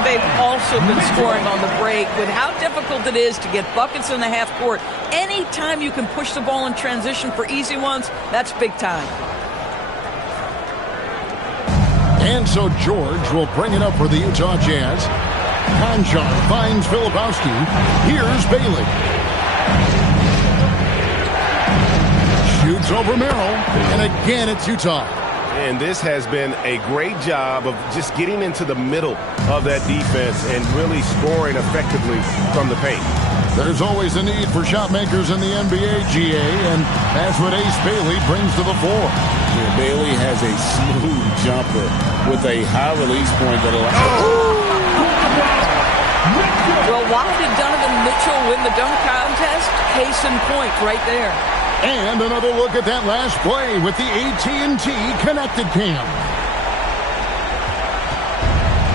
They've also been scoring on the break. With how difficult it is to get buckets in the half court, anytime you can push the ball in transition for easy ones, that's big time. And so George will bring it up for the Utah Jazz. Conchar finds Filipowski. Here's Bailey. Shoots over Merrill, and again it's Utah. And this has been a great job of just getting into the middle of that defense and really scoring effectively from the paint. There's always a need for shot makers in the NBA, GA, and that's what Ace Bailey brings to the fore. Yeah, Bailey has a smooth jumper with a high release point that allows... Well, why did Donovan Mitchell win the dunk contest? Case in point right there. And another look at that last play with the AT&T Connected Cam.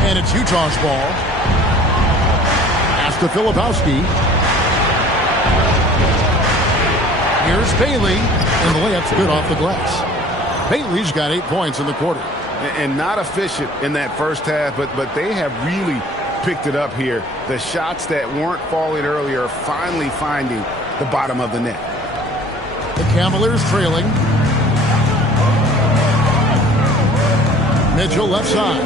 And it's Utah's ball. Pass to Filipowski. Here's Bailey, and the layup's good off the glass. Bailey's got 8 points in the quarter. And not efficient in that first half, but they have really picked it up here. The shots that weren't falling earlier are finally finding the bottom of the net. The Cavaliers trailing. Mitchell left side.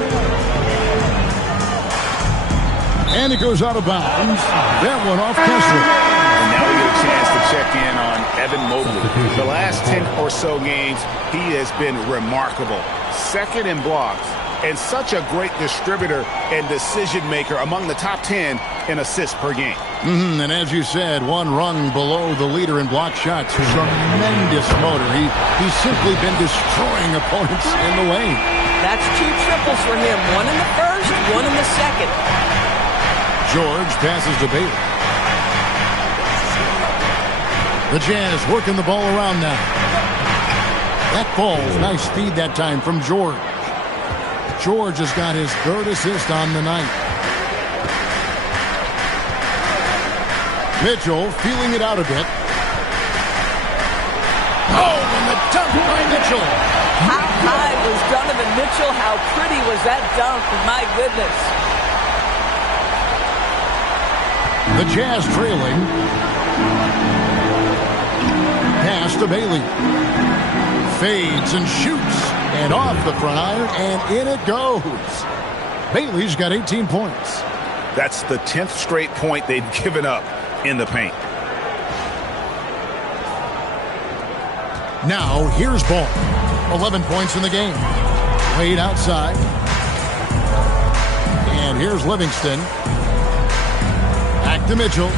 And it goes out of bounds. That one off Kessler. And now we get a chance to check in on Evan Mobley. The last 10 or so games, he has been remarkable. Second in blocks, and such a great distributor and decision maker among the top 10 in assists per game. And as you said, one rung below the leader in block shots. Tremendous motor. He's simply been destroying opponents in the lane. That's 2 triples for him. One in the first, one in the second. George passes to Bailey. The Jazz working the ball around now. That ball, nice feed that time from George. George has got his 3rd assist on the night. Mitchell feeling it out a bit. Oh, and the dunk by Mitchell. How high was Donovan Mitchell? How pretty was that dunk? My goodness. The Jazz trailing. Pass to Bailey. Fades and shoots. And off the front iron, and in it goes. Bailey's got 18 points. That's the 10th straight point they've given up in the paint. Now, here's Ball. 11 points in the game. Wade outside. And here's Livingston. Back to Mitchell.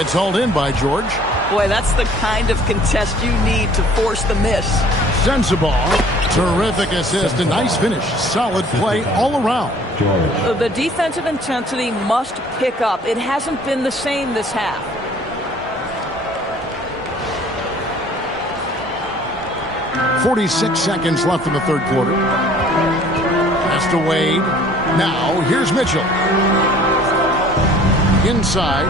It's hauled in by George. Boy, that's the kind of contest you need to force the miss. Sensabaugh, terrific assist, a nice finish. Solid play all around. The defensive intensity must pick up. It hasn't been the same this half. .46 seconds left in the 3rd quarter. Pass to Wade. Now, here's Mitchell. Inside.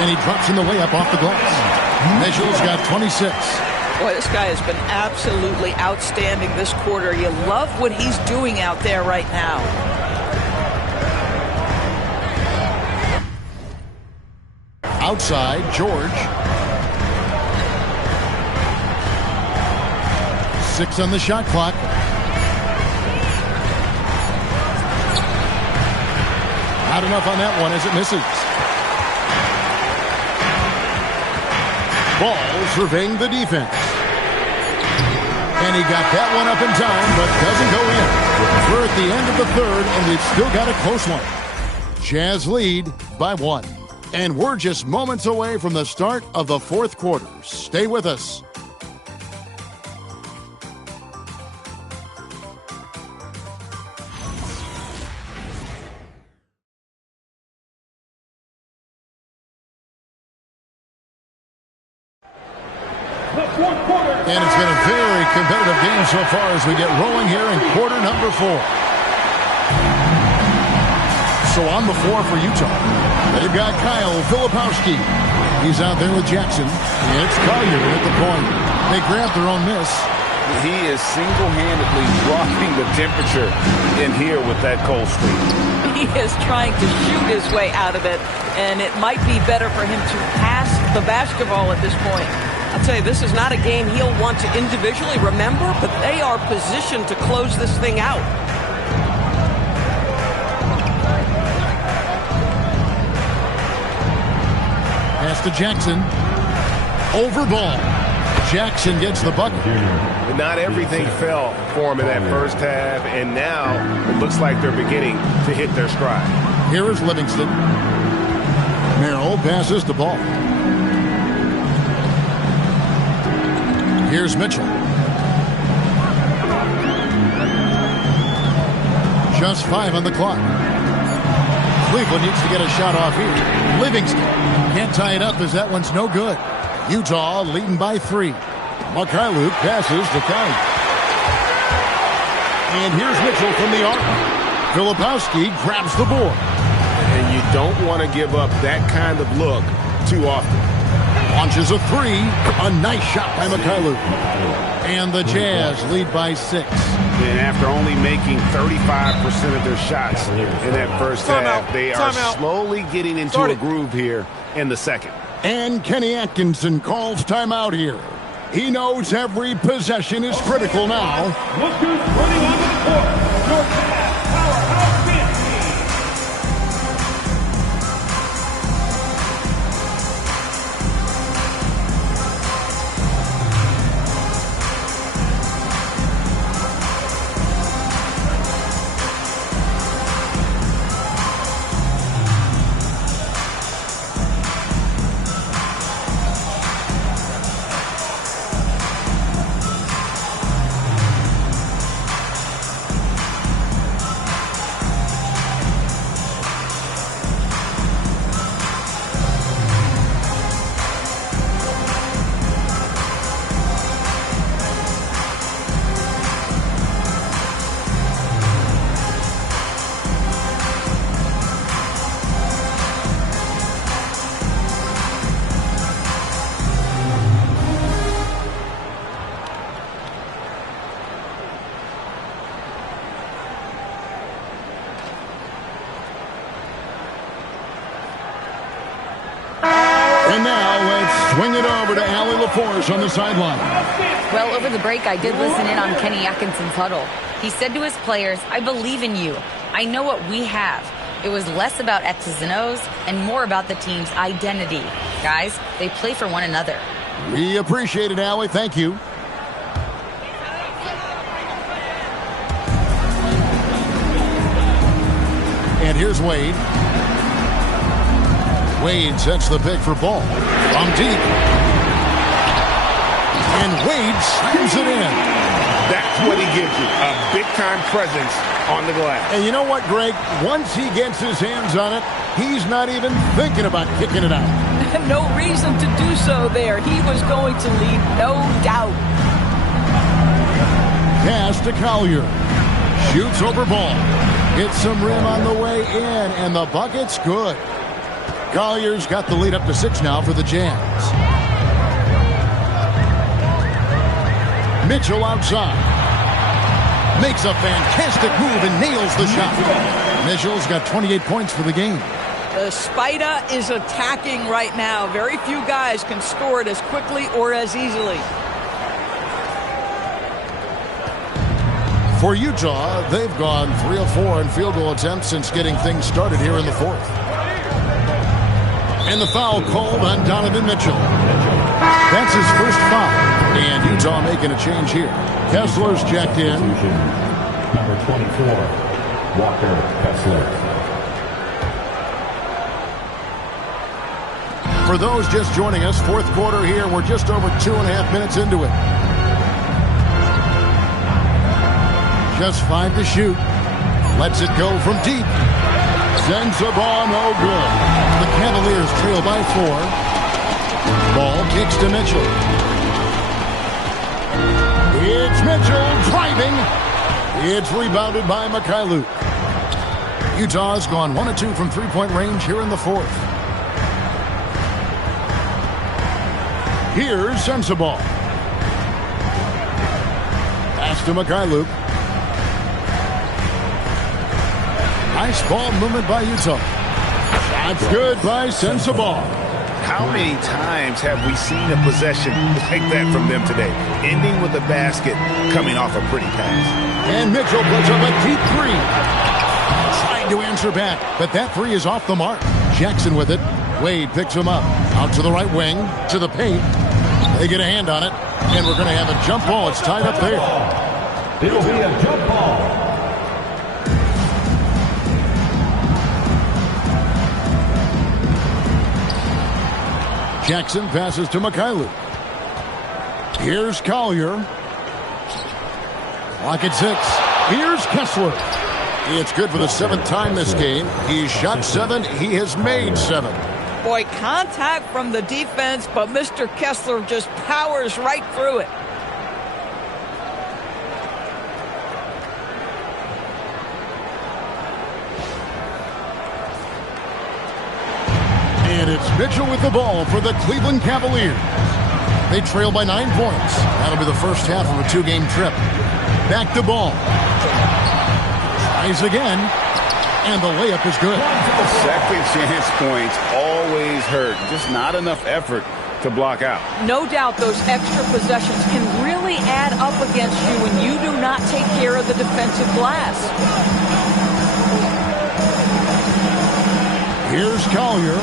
And he drops in the layup off the glass. Mitchell's got 26. Boy, this guy has been absolutely outstanding this quarter. You love what he's doing out there right now. Outside, George. 6 on the shot clock. Not enough on that one as it misses. Ball surveying the defense. And he got that one up in time, but doesn't go in. We're at the end of the 3rd, and we've still got a close one. Jazz lead by 1. And we're just moments away from the start of the fourth quarter. Stay with us. And it's been a very competitive game so far as we get rolling here in quarter number 4. So on the floor for Utah, they've got Kyle Filipowski. He's out there with Jackson. It's Collier at the point. They grab their own miss. He is single-handedly dropping the temperature in here with that cold streak. He is trying to shoot his way out of it, and it might be better for him to pass the basketball at this point. I'll tell you, this is not a game he'll want to individually remember, but they are positioned to close this thing out. Pass to Jackson. Over ball. Jackson gets the bucket. But not everything fell for him in that first half, and now it looks like they're beginning to hit their stride. Here is Livingston. Merrill passes the ball. Here's Mitchell. Just 5 on the clock. Cleveland needs to get a shot off here. Livingston can't tie it up as that one's no good. Utah leading by 3. Mikhailuk passes to Collier. And here's Mitchell from the arc. Filipowski grabs the board. And you don't want to give up that kind of look too often. Launches a 3. A nice shot by Mikhailuk. And the Jazz lead by 6. And after only making 35% of their shots in that first half, they are slowly getting into a groove here in the second. And Kenny Atkinson calls timeout here. He knows every possession is critical now. Look who's running onto the court. Your Jazz Powerhouse Dance Team. And now let's swing it over to Allie LaForce on the sideline. Well, over the break, I did listen in on Kenny Atkinson's huddle. He said to his players, "I believe in you. I know what we have." It was less about X's and O's and more about the team's identity. Guys, they play for one another. We appreciate it, Allie. Thank you. And here's Wade. Wade sets the pick for Ball. From deep. And Wade slams it in. That's what he gives you, a big-time presence on the glass. And you know what, Greg? Once he gets his hands on it, he's not even thinking about kicking it out. No reason to do so there. He was going to lead, no doubt. Pass to Collier. Shoots over Ball. Hits some rim on the way in, and the bucket's good. Collier's got the lead up to 6 now for the Jazz. Mitchell outside. Makes a fantastic move and nails the shot. Mitchell's got 28 points for the game. The Spider is attacking right now. Very few guys can score it as quickly or as easily. For Utah, they've gone 3 of 4 in field goal attempts since getting things started here in the fourth. And the foul called on Donovan Mitchell. That's his first foul. And Utah making a change here. Kessler's checked in. Number 24, Walker Kessler. For those just joining us, fourth quarter here. We're just over 2.5 minutes into it. Just 5 to shoot. Lets it go from deep. Sends the ball no good. The Cavaliers trail by 4. Ball kicks to Mitchell. It's Mitchell driving. It's rebounded by Mikhailuk. Utah's gone 1 of 2 from three-point range here in the fourth. Here's Sensabaugh. Pass to Mikhailuk. Nice ball movement by Utah. That's good by Sensabaugh. How many times have we seen a possession like that from them today? Ending with a basket, coming off a pretty pass. And Mitchell puts up a deep 3. Trying to answer back, but that 3 is off the mark. Jackson with it. Wade picks him up. Out to the right wing, to the paint. They get a hand on it, and we're going to have a jump ball. It's tied up there. It'll be a jump ball. Jackson passes to Mikhailuk. Here's Collier. Clock at 6. Here's Kessler. It's good for the 7th time this game. He's shot 7. He has made 7. Boy, contact from the defense, but Mr. Kessler just powers right through it. And it's Mitchell with the ball for the Cleveland Cavaliers. They trail by 9 points. That'll be the first half of a 2-game trip. Back to ball. Tries again. And the layup is good. Second chance points always hurt. Just not enough effort to block out. No doubt those extra possessions can really add up against you when you do not take care of the defensive glass. Here's Collier.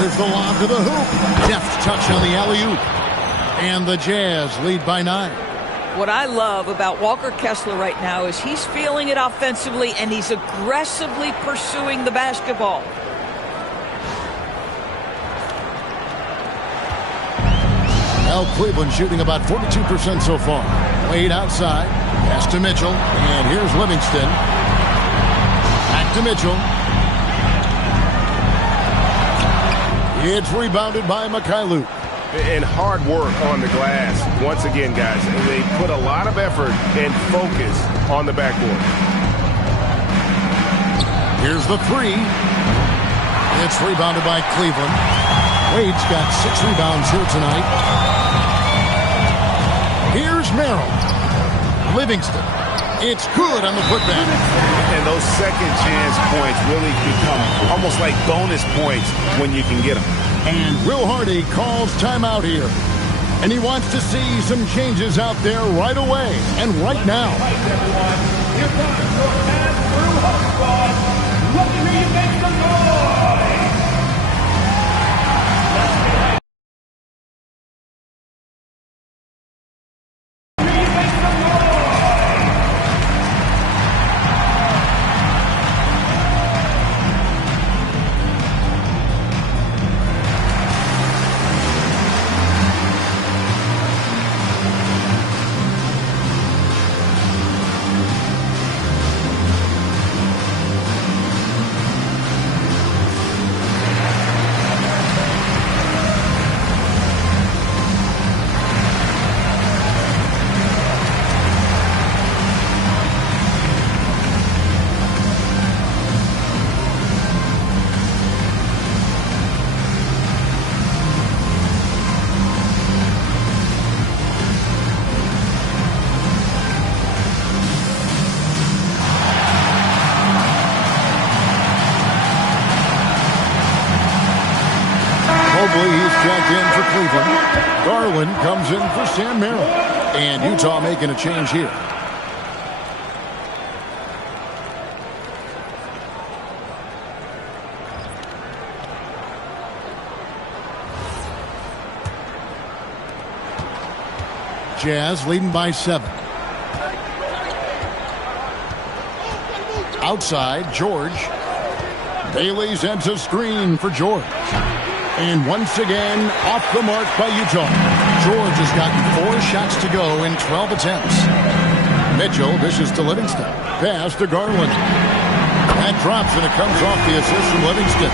Here's the lob to the hoop. Deft touch on the alley-oop. And the Jazz lead by 9. What I love about Walker Kessler right now is he's feeling it offensively and he's aggressively pursuing the basketball. Well, Cleveland shooting about 42% so far. Wade outside. Pass to Mitchell. And here's Livingston. Back to Mitchell. It's rebounded by Mikhailuk. And hard work on the glass. Once again, guys, they put a lot of effort and focus on the backboard. Here's the 3. It's rebounded by Cleveland. Wade's got 6 rebounds here tonight. Here's Merrill. Livingston. It's good on the putback. And those second chance points really become almost like bonus points when you can get them. And Will Hardy calls timeout here. And he wants to see some changes out there right away and right now. Here comes your pass-through hotspot. Let me hear you make some noise. Garland comes in for Sam Merrill. And Utah making a change here. Jazz leading by 7. Outside, George. Bailey sends a screen for George. And once again, off the mark by Utah. George has gotten 4 shots to go in 12 attempts. Mitchell dishes to Livingston. Pass to Garland. That drops, and it comes off the assist from Livingston.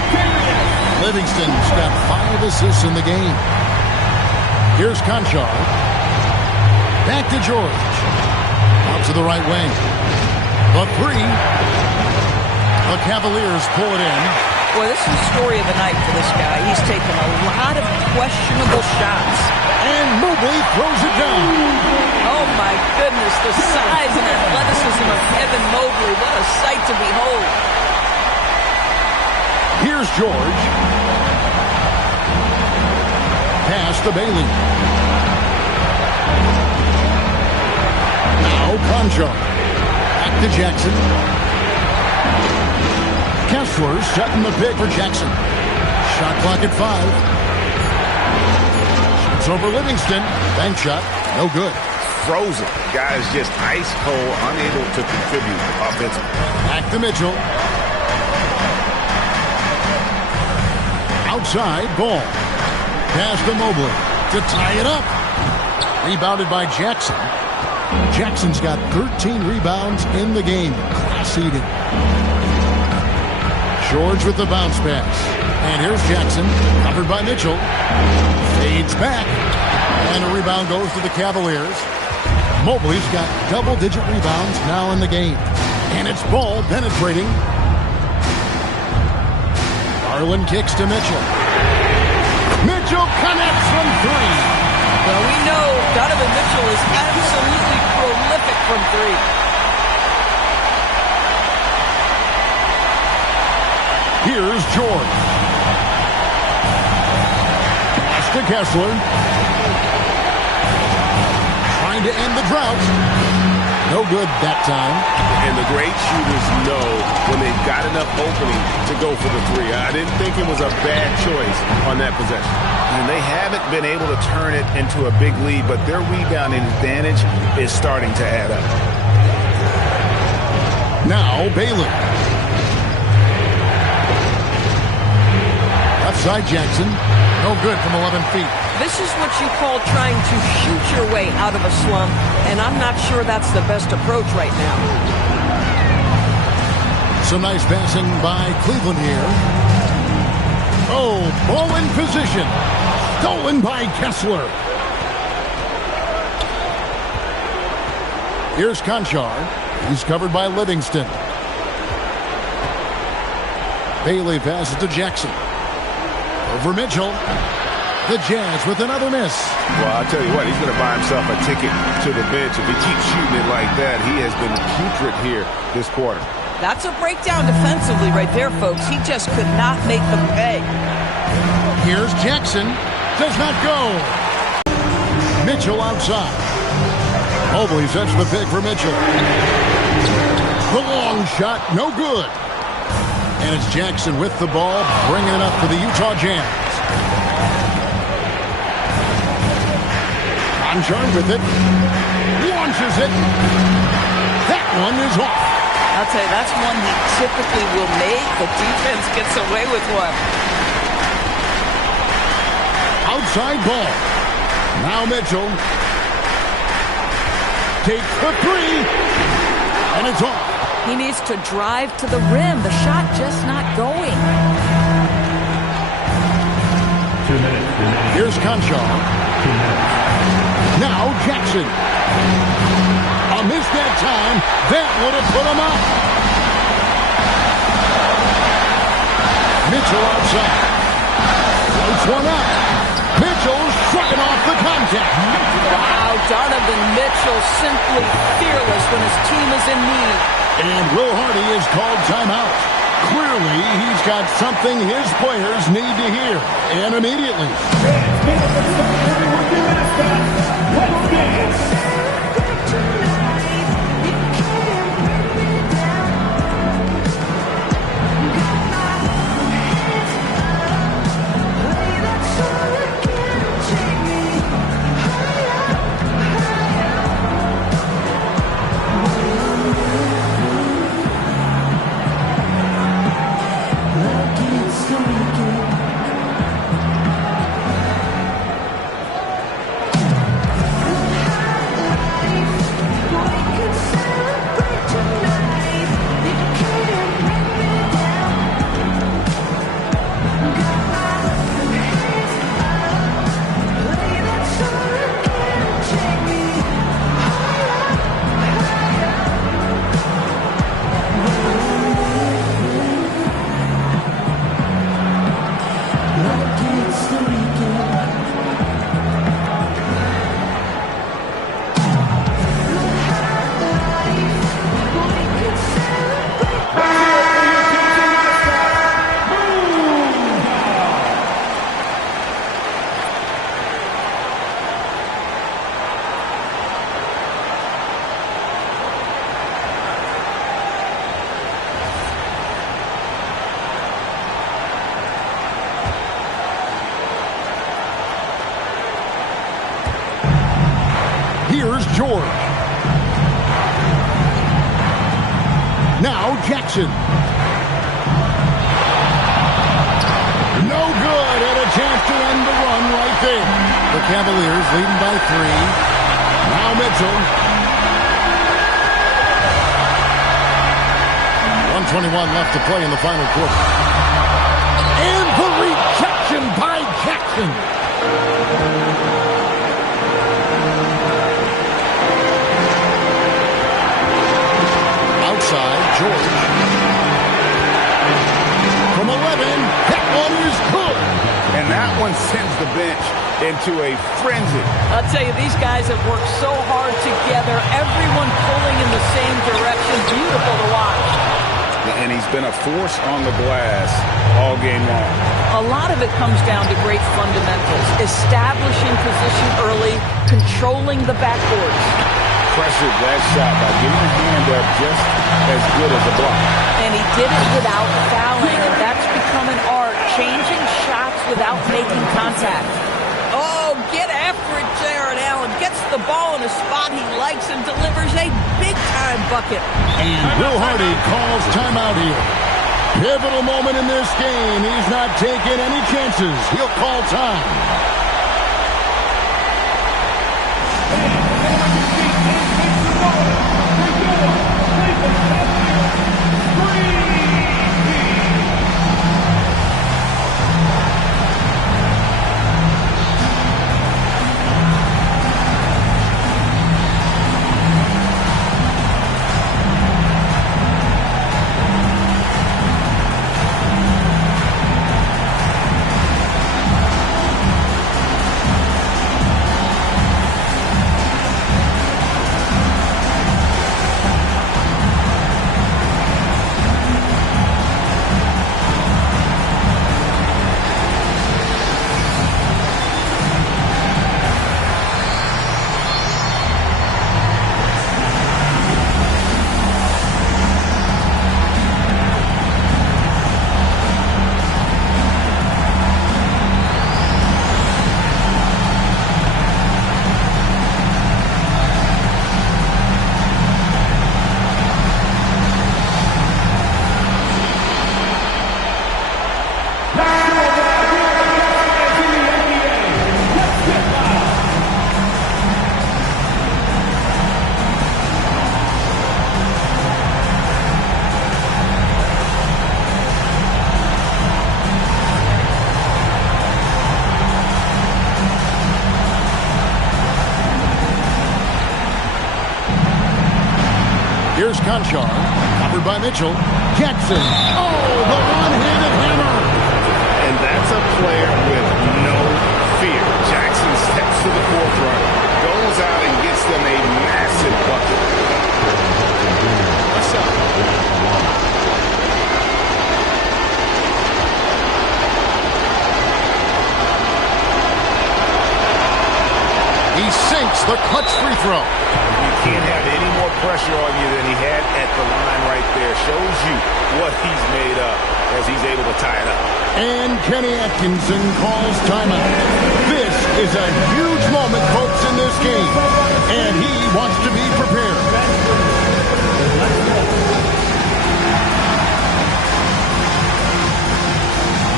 Livingston's got 5 assists in the game. Here's Conchar. Back to George. Out to the right wing. The 3. The Cavaliers pull it in. Boy, this is the story of the night for this guy. He's taken a lot of questionable shots. And Mobley throws it down. Oh, my goodness. The size and athleticism of Evan Mobley. What a sight to behold. Here's George. Pass to Bailey. Now Conchar. Back to Jackson. Kessler setting the pick for Jackson. Shot clock at 5. Shoots over Livingston. Bank shot. No good. Frozen. Guys just ice cold, unable to contribute offensively. Back to Mitchell. Outside, Ball. Pass to Mobley to tie it up. Rebounded by Jackson. Jackson's got 13 rebounds in the game. Class eating. George with the bounce pass. And here's Jackson, covered by Mitchell. Fades back. And a rebound goes to the Cavaliers. Mobley's got double-digit rebounds now in the game. And it's Ball penetrating. Garland kicks to Mitchell. Mitchell connects from 3. Well, we know Donovan Mitchell is absolutely prolific from 3. Here's George. Pass to Kessler. Trying to end the drought. No good that time. And the great shooters know when they've got enough opening to go for the 3. I didn't think it was a bad choice on that possession. And they haven't been able to turn it into a big lead, but their rebounding advantage is starting to add up. Now Bailey. Left side Jackson. No good from 11 feet. This is what you call trying to shoot your way out of a slump, and I'm not sure that's the best approach right now. Some nice passing by Cleveland here. Oh, ball in position. Stolen by Kessler. Here's Conchar. He's covered by Livingston. Bailey passes to Jackson. Over Mitchell. The Jazz with another miss. Well, I'll tell you what, he's going to buy himself a ticket to the bench. If he keeps shooting it like that, he has been putrid here this quarter. That's a breakdown defensively right there, folks. He just could not make them pay. Here's Jackson. Does not go. Mitchell outside. Mobley sets the pick for Mitchell. The long shot, no good. And it's Jackson with the ball, bringing it up for the Utah Jazz. Conchar with it. Launches it. That one is off. I'll tell you, that's one he typically will make. The defense gets away with one. Outside ball. Now Mitchell. Takes the 3. And it's off. He needs to drive to the rim. The shot just not going. 2 minutes. Here's Conchar. 2 minutes. Now Jackson. A miss that time. That would have put him up. Mitchell outside. Floats one up. Mitchell shrugging off the contact. Wow, Donovan Mitchell simply fearless when his team is in need. And Will Hardy is called timeout. Clearly, he's got something his players need to hear. And immediately. Here's George. Now Jackson. No good, and a chance to end the run right there. The Cavaliers leading by 3. Now Mitchell. 1:21 left to play in the final quarter. And the rejection by Jackson. Outside, George. From 11, that one is good. And that one sends the bench into a frenzy. I'll tell you, these guys have worked so hard together. Everyone pulling in the same direction. Beautiful to watch. And he's been a force on the glass all game long. A lot of it comes down to great fundamentals. Establishing position early, controlling the backboards. Pressured that shot by getting a hand up just as good as a block. And he did it without fouling, and that's become an art, changing shots without making contact. Oh, get after it, Jared Allen. Gets the ball in a spot he likes and delivers a big-time bucket. And Will Hardy calls timeout here. Pivotal moment in this game. He's not taking any chances. He'll call time. Here's Conchar, covered by Mitchell. Jackson. Oh, the one-handed hammer. And that's a player with no fear. Jackson steps to the forefront, goes out and gets them a massive bucket. What's up? He sinks the clutch free throw. You can't have any more pressure on you than he had at the line right there. Shows you what he's made of as he's able to tie it up. And Kenny Atkinson calls timeout. This is a huge moment, folks, in this game. And he wants to be prepared.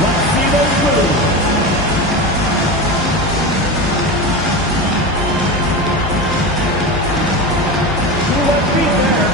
Let's see those moves. Let's be there.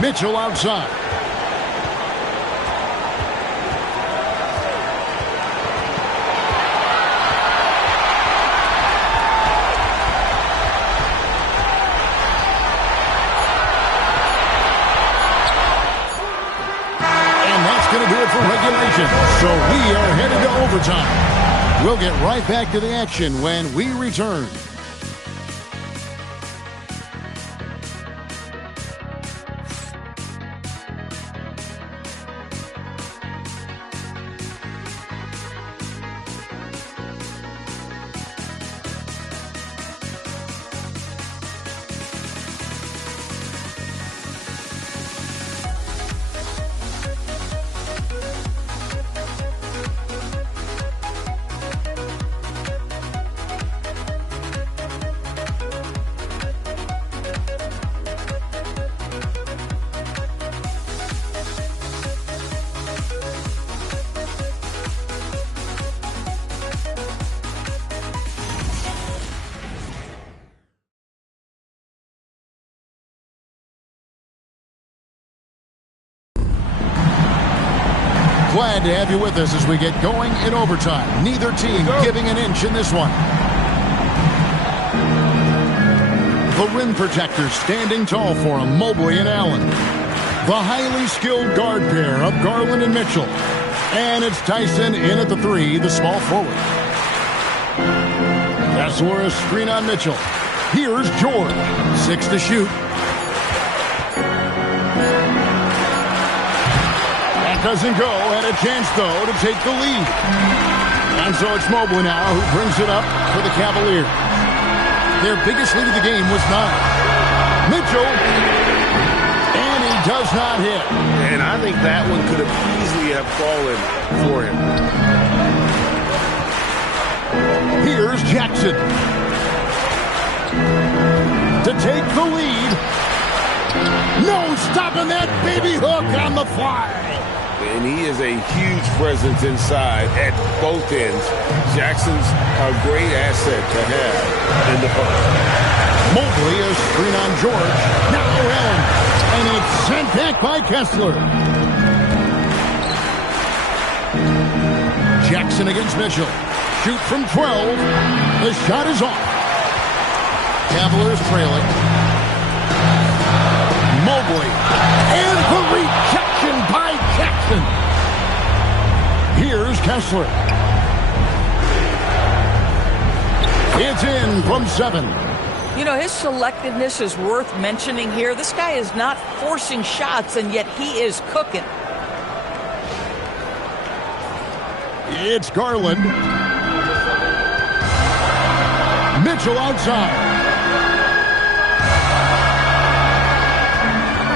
Mitchell outside. Going to do it for regulation. So we are headed to overtime. We'll get right back to the action when we return. Glad to have you with us as we get going in overtime. Neither team giving an inch in this one. The rim protectors standing tall for him, Mobley and Allen. The highly skilled guard pair of Garland and Mitchell. And it's Tyson in at the three, the small forward. Kessler a screen on Mitchell. Here's George. 6 to shoot. Doesn't go. Had a chance, though, to take the lead. And so it's Mobley now who brings it up for the Cavaliers. Their biggest lead of the game was 9. Mitchell. And he does not hit. And I think that one could have easily have fallen for him. Here's Jackson. To take the lead. No stopping that baby hook on the fly. And he is a huge presence inside at both ends. Jackson's a great asset to have in the post. Mobley a screen on George. Now Allen. And it's sent back by Kessler. Jackson against Mitchell. Shoot from 12. The shot is off. Cavaliers trailing. Mobley. And the rejection by Jackson. Here's Kessler. It's in from 7. You know, his selectiveness is worth mentioning here. This guy is not forcing shots, and yet he is cooking. It's Garland. Mitchell outside.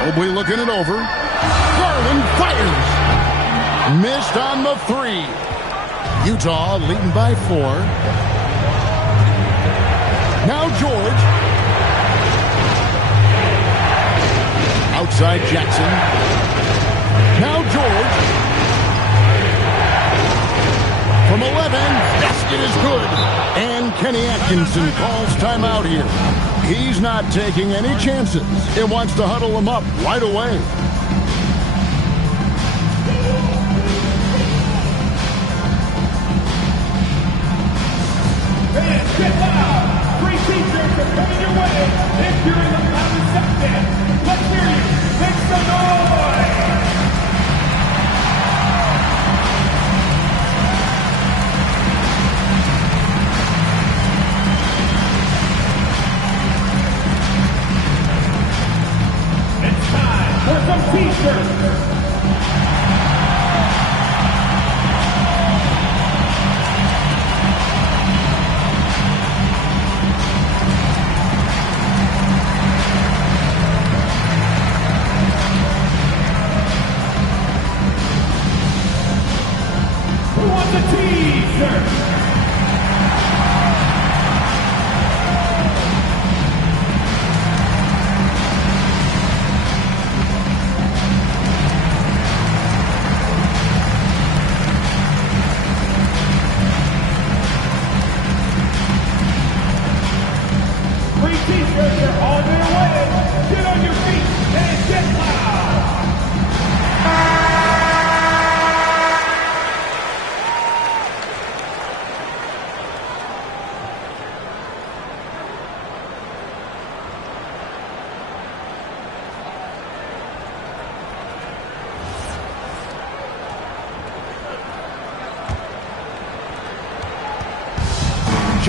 Mobley looking it over. Garland fires. Missed on the 3. Utah leading by 4. Now George. Outside Jackson. Now George. From 11. Basket is good. And Kenny Atkinson calls timeout here. He's not taking any chances. He wants to huddle them up right away. Fans, get loud! Free t-shirts are coming your way if you're in the Mountain section. Let's hear you. Make some noise! It's time for some t-shirts.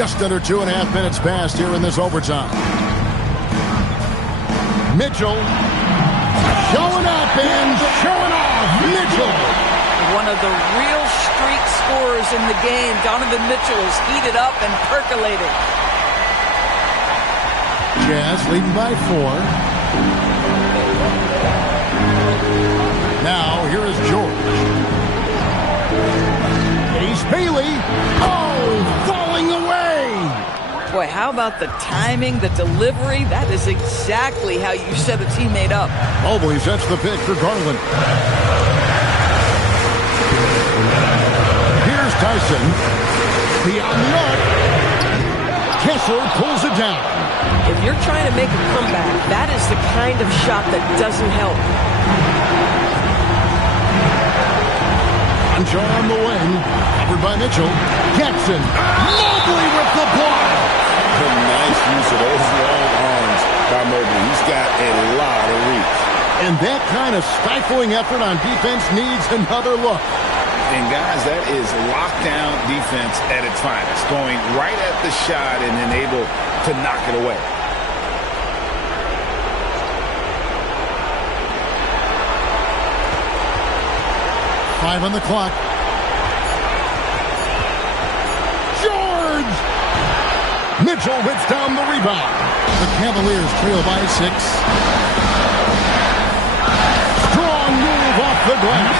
Just under 2.5 minutes passed here in this overtime. Mitchell showing up and showing off. Mitchell. One of the real streak scorers in the game. Donovan Mitchell is heated up and percolating. Jazz leading by 4. Now, here is George. Ace Bailey. Oh, falling away. Boy, how about the timing, the delivery? That is exactly how you set a teammate up. Mobley sets the pick for Garland. Here's Tyson. Beyond the arc. Kessler pulls it down. If you're trying to make a comeback, that is the kind of shot that doesn't help. Conjar on the wing. Covered by Mitchell. Jackson. Mobley with the block. A nice use of those long arms by Mobley. He's got a lot of reach. And that kind of stifling effort on defense needs another look. And guys, that is lockdown defense at its finest. Going right at the shot and then able to knock it away. Five on the clock. George! Mitchell whips down the rebound. The Cavaliers trail by 6. Strong move off the glass.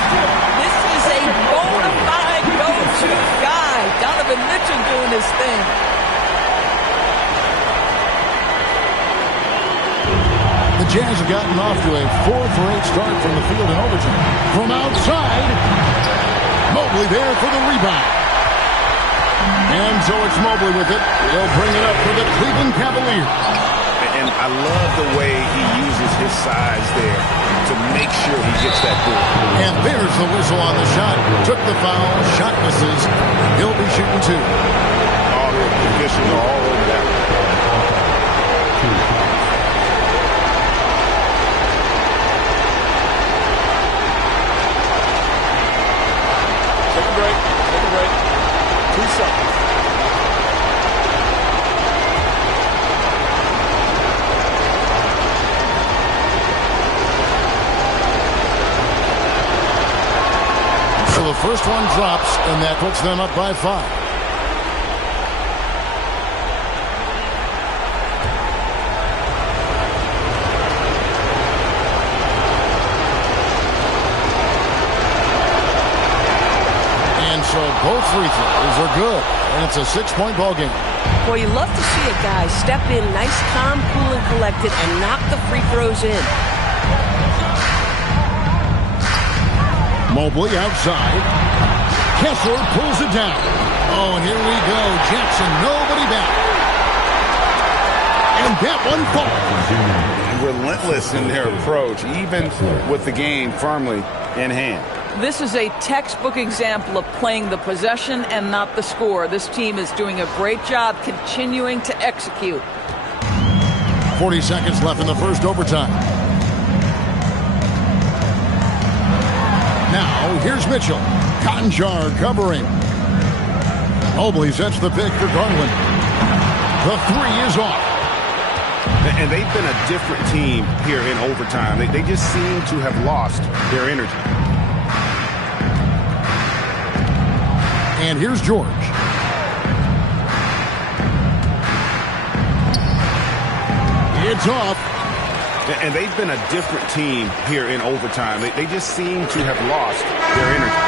This is a bona fide go-to guy. Donovan Mitchell doing his thing. The Jazz have gotten off to a 4-for-8 start from the field in overtime. From outside, Mobley there for the rebound. And so it's Mobley with it. They'll bring it up for the Cleveland Cavaliers. And I love the way he uses his size there to make sure he gets that ball. And there's the whistle on the shot. Took the foul. Shot misses. He'll be shooting 2. All the officials are all over that. Take a break. 2 seconds. So the first one drops, and that puts them up by 5. So both free throws are good, and it's a 6-point ball game. Boy, you love to see a guy step in nice, calm, cool, and collected and knock the free throws in. Mobley outside. Kessler pulls it down. Oh, and here we go. Jackson, nobody back. And that one falls. Relentless in their approach, even with the game firmly in hand. This is a textbook example of playing the possession and not the score. This team is doing a great job continuing to execute. 40 seconds left in the first overtime. Now, here's Mitchell. Conjar covering. Mobley sets the pick for Garland. The 3 is off. And they've been a different team here in overtime. They just seem to have lost their energy. And here's George. It's off. And they've been a different team here in overtime. They just seem to have lost their energy.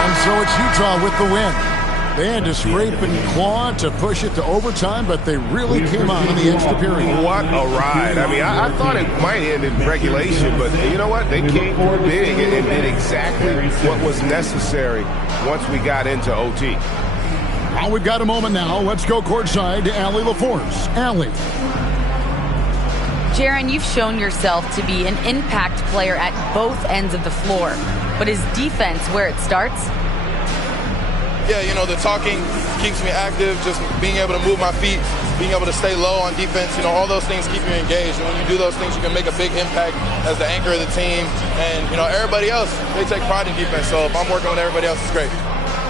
And so it's Utah with the win. They had to scrape and claw to push it to overtime, but they really came on in the extra period. What a ride. I mean, I thought it might end in regulation, but you know what? They came through big and did exactly what was necessary once we got into OT. Well, we've got a moment now. Let's go courtside to Allie LaForce. Allie. Jaren, you've shown yourself to be an impact player at both ends of the floor. But is defense where it starts? Yeah, you know, the talking keeps me active, just being able to move my feet, being able to stay low on defense, you know, all those things keep you engaged. And when you do those things, you can make a big impact as the anchor of the team. And, you know, everybody else, they take pride in defense. So if I'm working with everybody else, it's great.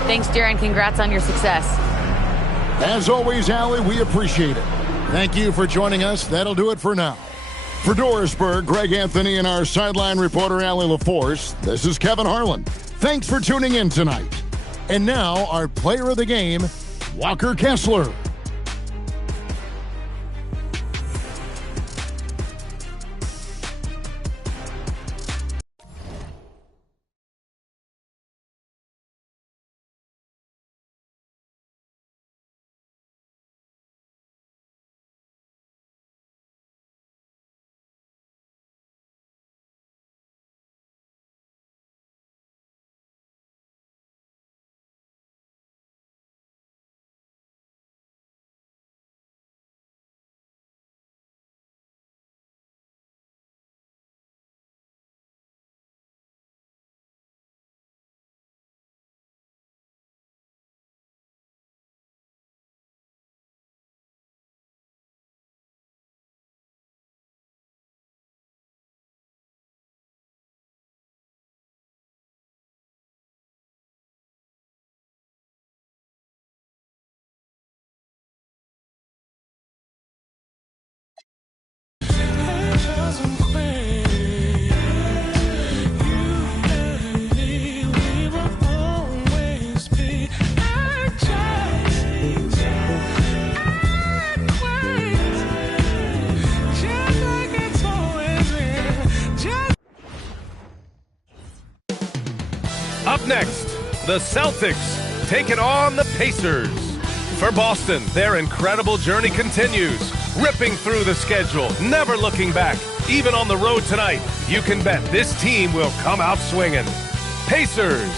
Thanks, Jaren. Congrats on your success. As always, Allie, we appreciate it. Thank you for joining us. That'll do it for now. For Dorisburg, Greg Anthony, and our sideline reporter, Allie LaForce, this is Kevin Harlan. Thanks for tuning in tonight. And now, our player of the game, Walker Kessler. Up next, the Celtics taking on the Pacers. For Boston, their incredible journey continues, ripping through the schedule, never looking back. Even on the road tonight, you can bet this team will come out swinging. Pacers,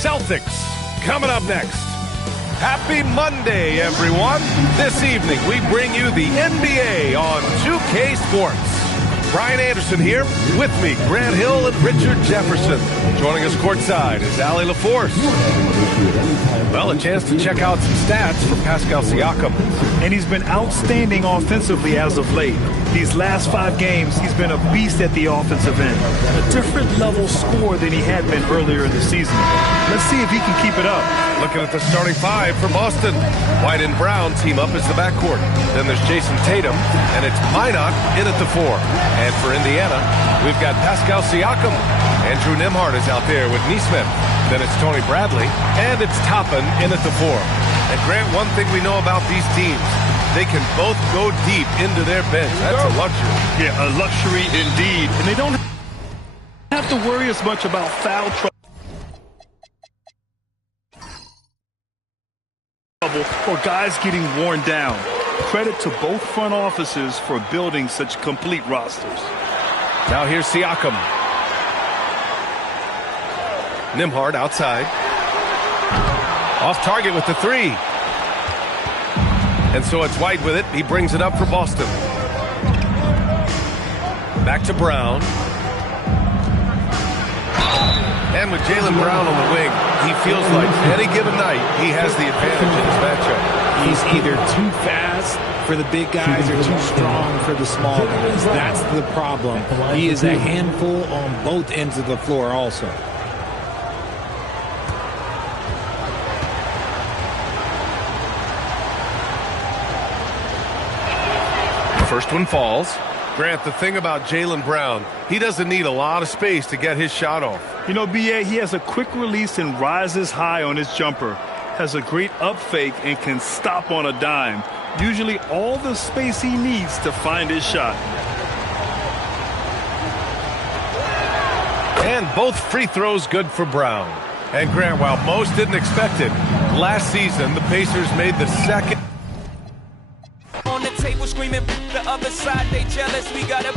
Celtics, coming up next. Happy Monday, everyone. This evening, we bring you the NBA on 2K Sports. Brian Anderson here, with me, Grant Hill and Richard Jefferson. Joining us courtside is Allie LaForce. Well, a chance to check out some stats for Pascal Siakam. And he's been outstanding offensively as of late. These last 5 games, he's been a beast at the offensive end. A different level score than he had been earlier in the season. Let's see if he can keep it up. Looking at the starting 5 for Boston. White and Brown team up as the backcourt. Then there's Jason Tatum, and it's Minot in at the 4. And for Indiana, we've got Pascal Siakam. Andrew Nembhard is out there with Nesmith. Then it's Tony Bradley, and it's Toppin in at the 4. And Grant, one thing we know about these teams, they can both go deep into their bench. That's a luxury. Yeah, a luxury indeed. And they don't have to worry as much about foul trouble or guys getting worn down. Credit to both front offices for building such complete rosters. Now here's Siakam. Nembhard outside. Off target with the 3. And so it's White with it. He brings it up for Boston. Back to Brown. And with Jaylen Brown on the wing, he feels like any given night he has the advantage in his matchup. He's either too fast for the big guys or too strong for the small guys. That's the problem. He is a handful on both ends of the floor also. First one falls. Grant, the thing about Jaylen Brown, he doesn't need a lot of space to get his shot off. You know, B.A., he has a quick release and rises high on his jumper. Has a great up fake and can stop on a dime. Usually all the space he needs to find his shot. And both free throws good for Brown. And Grant, while most didn't expect it, last season the Pacers made the second. On the table screaming, the other side they jealous, we gotta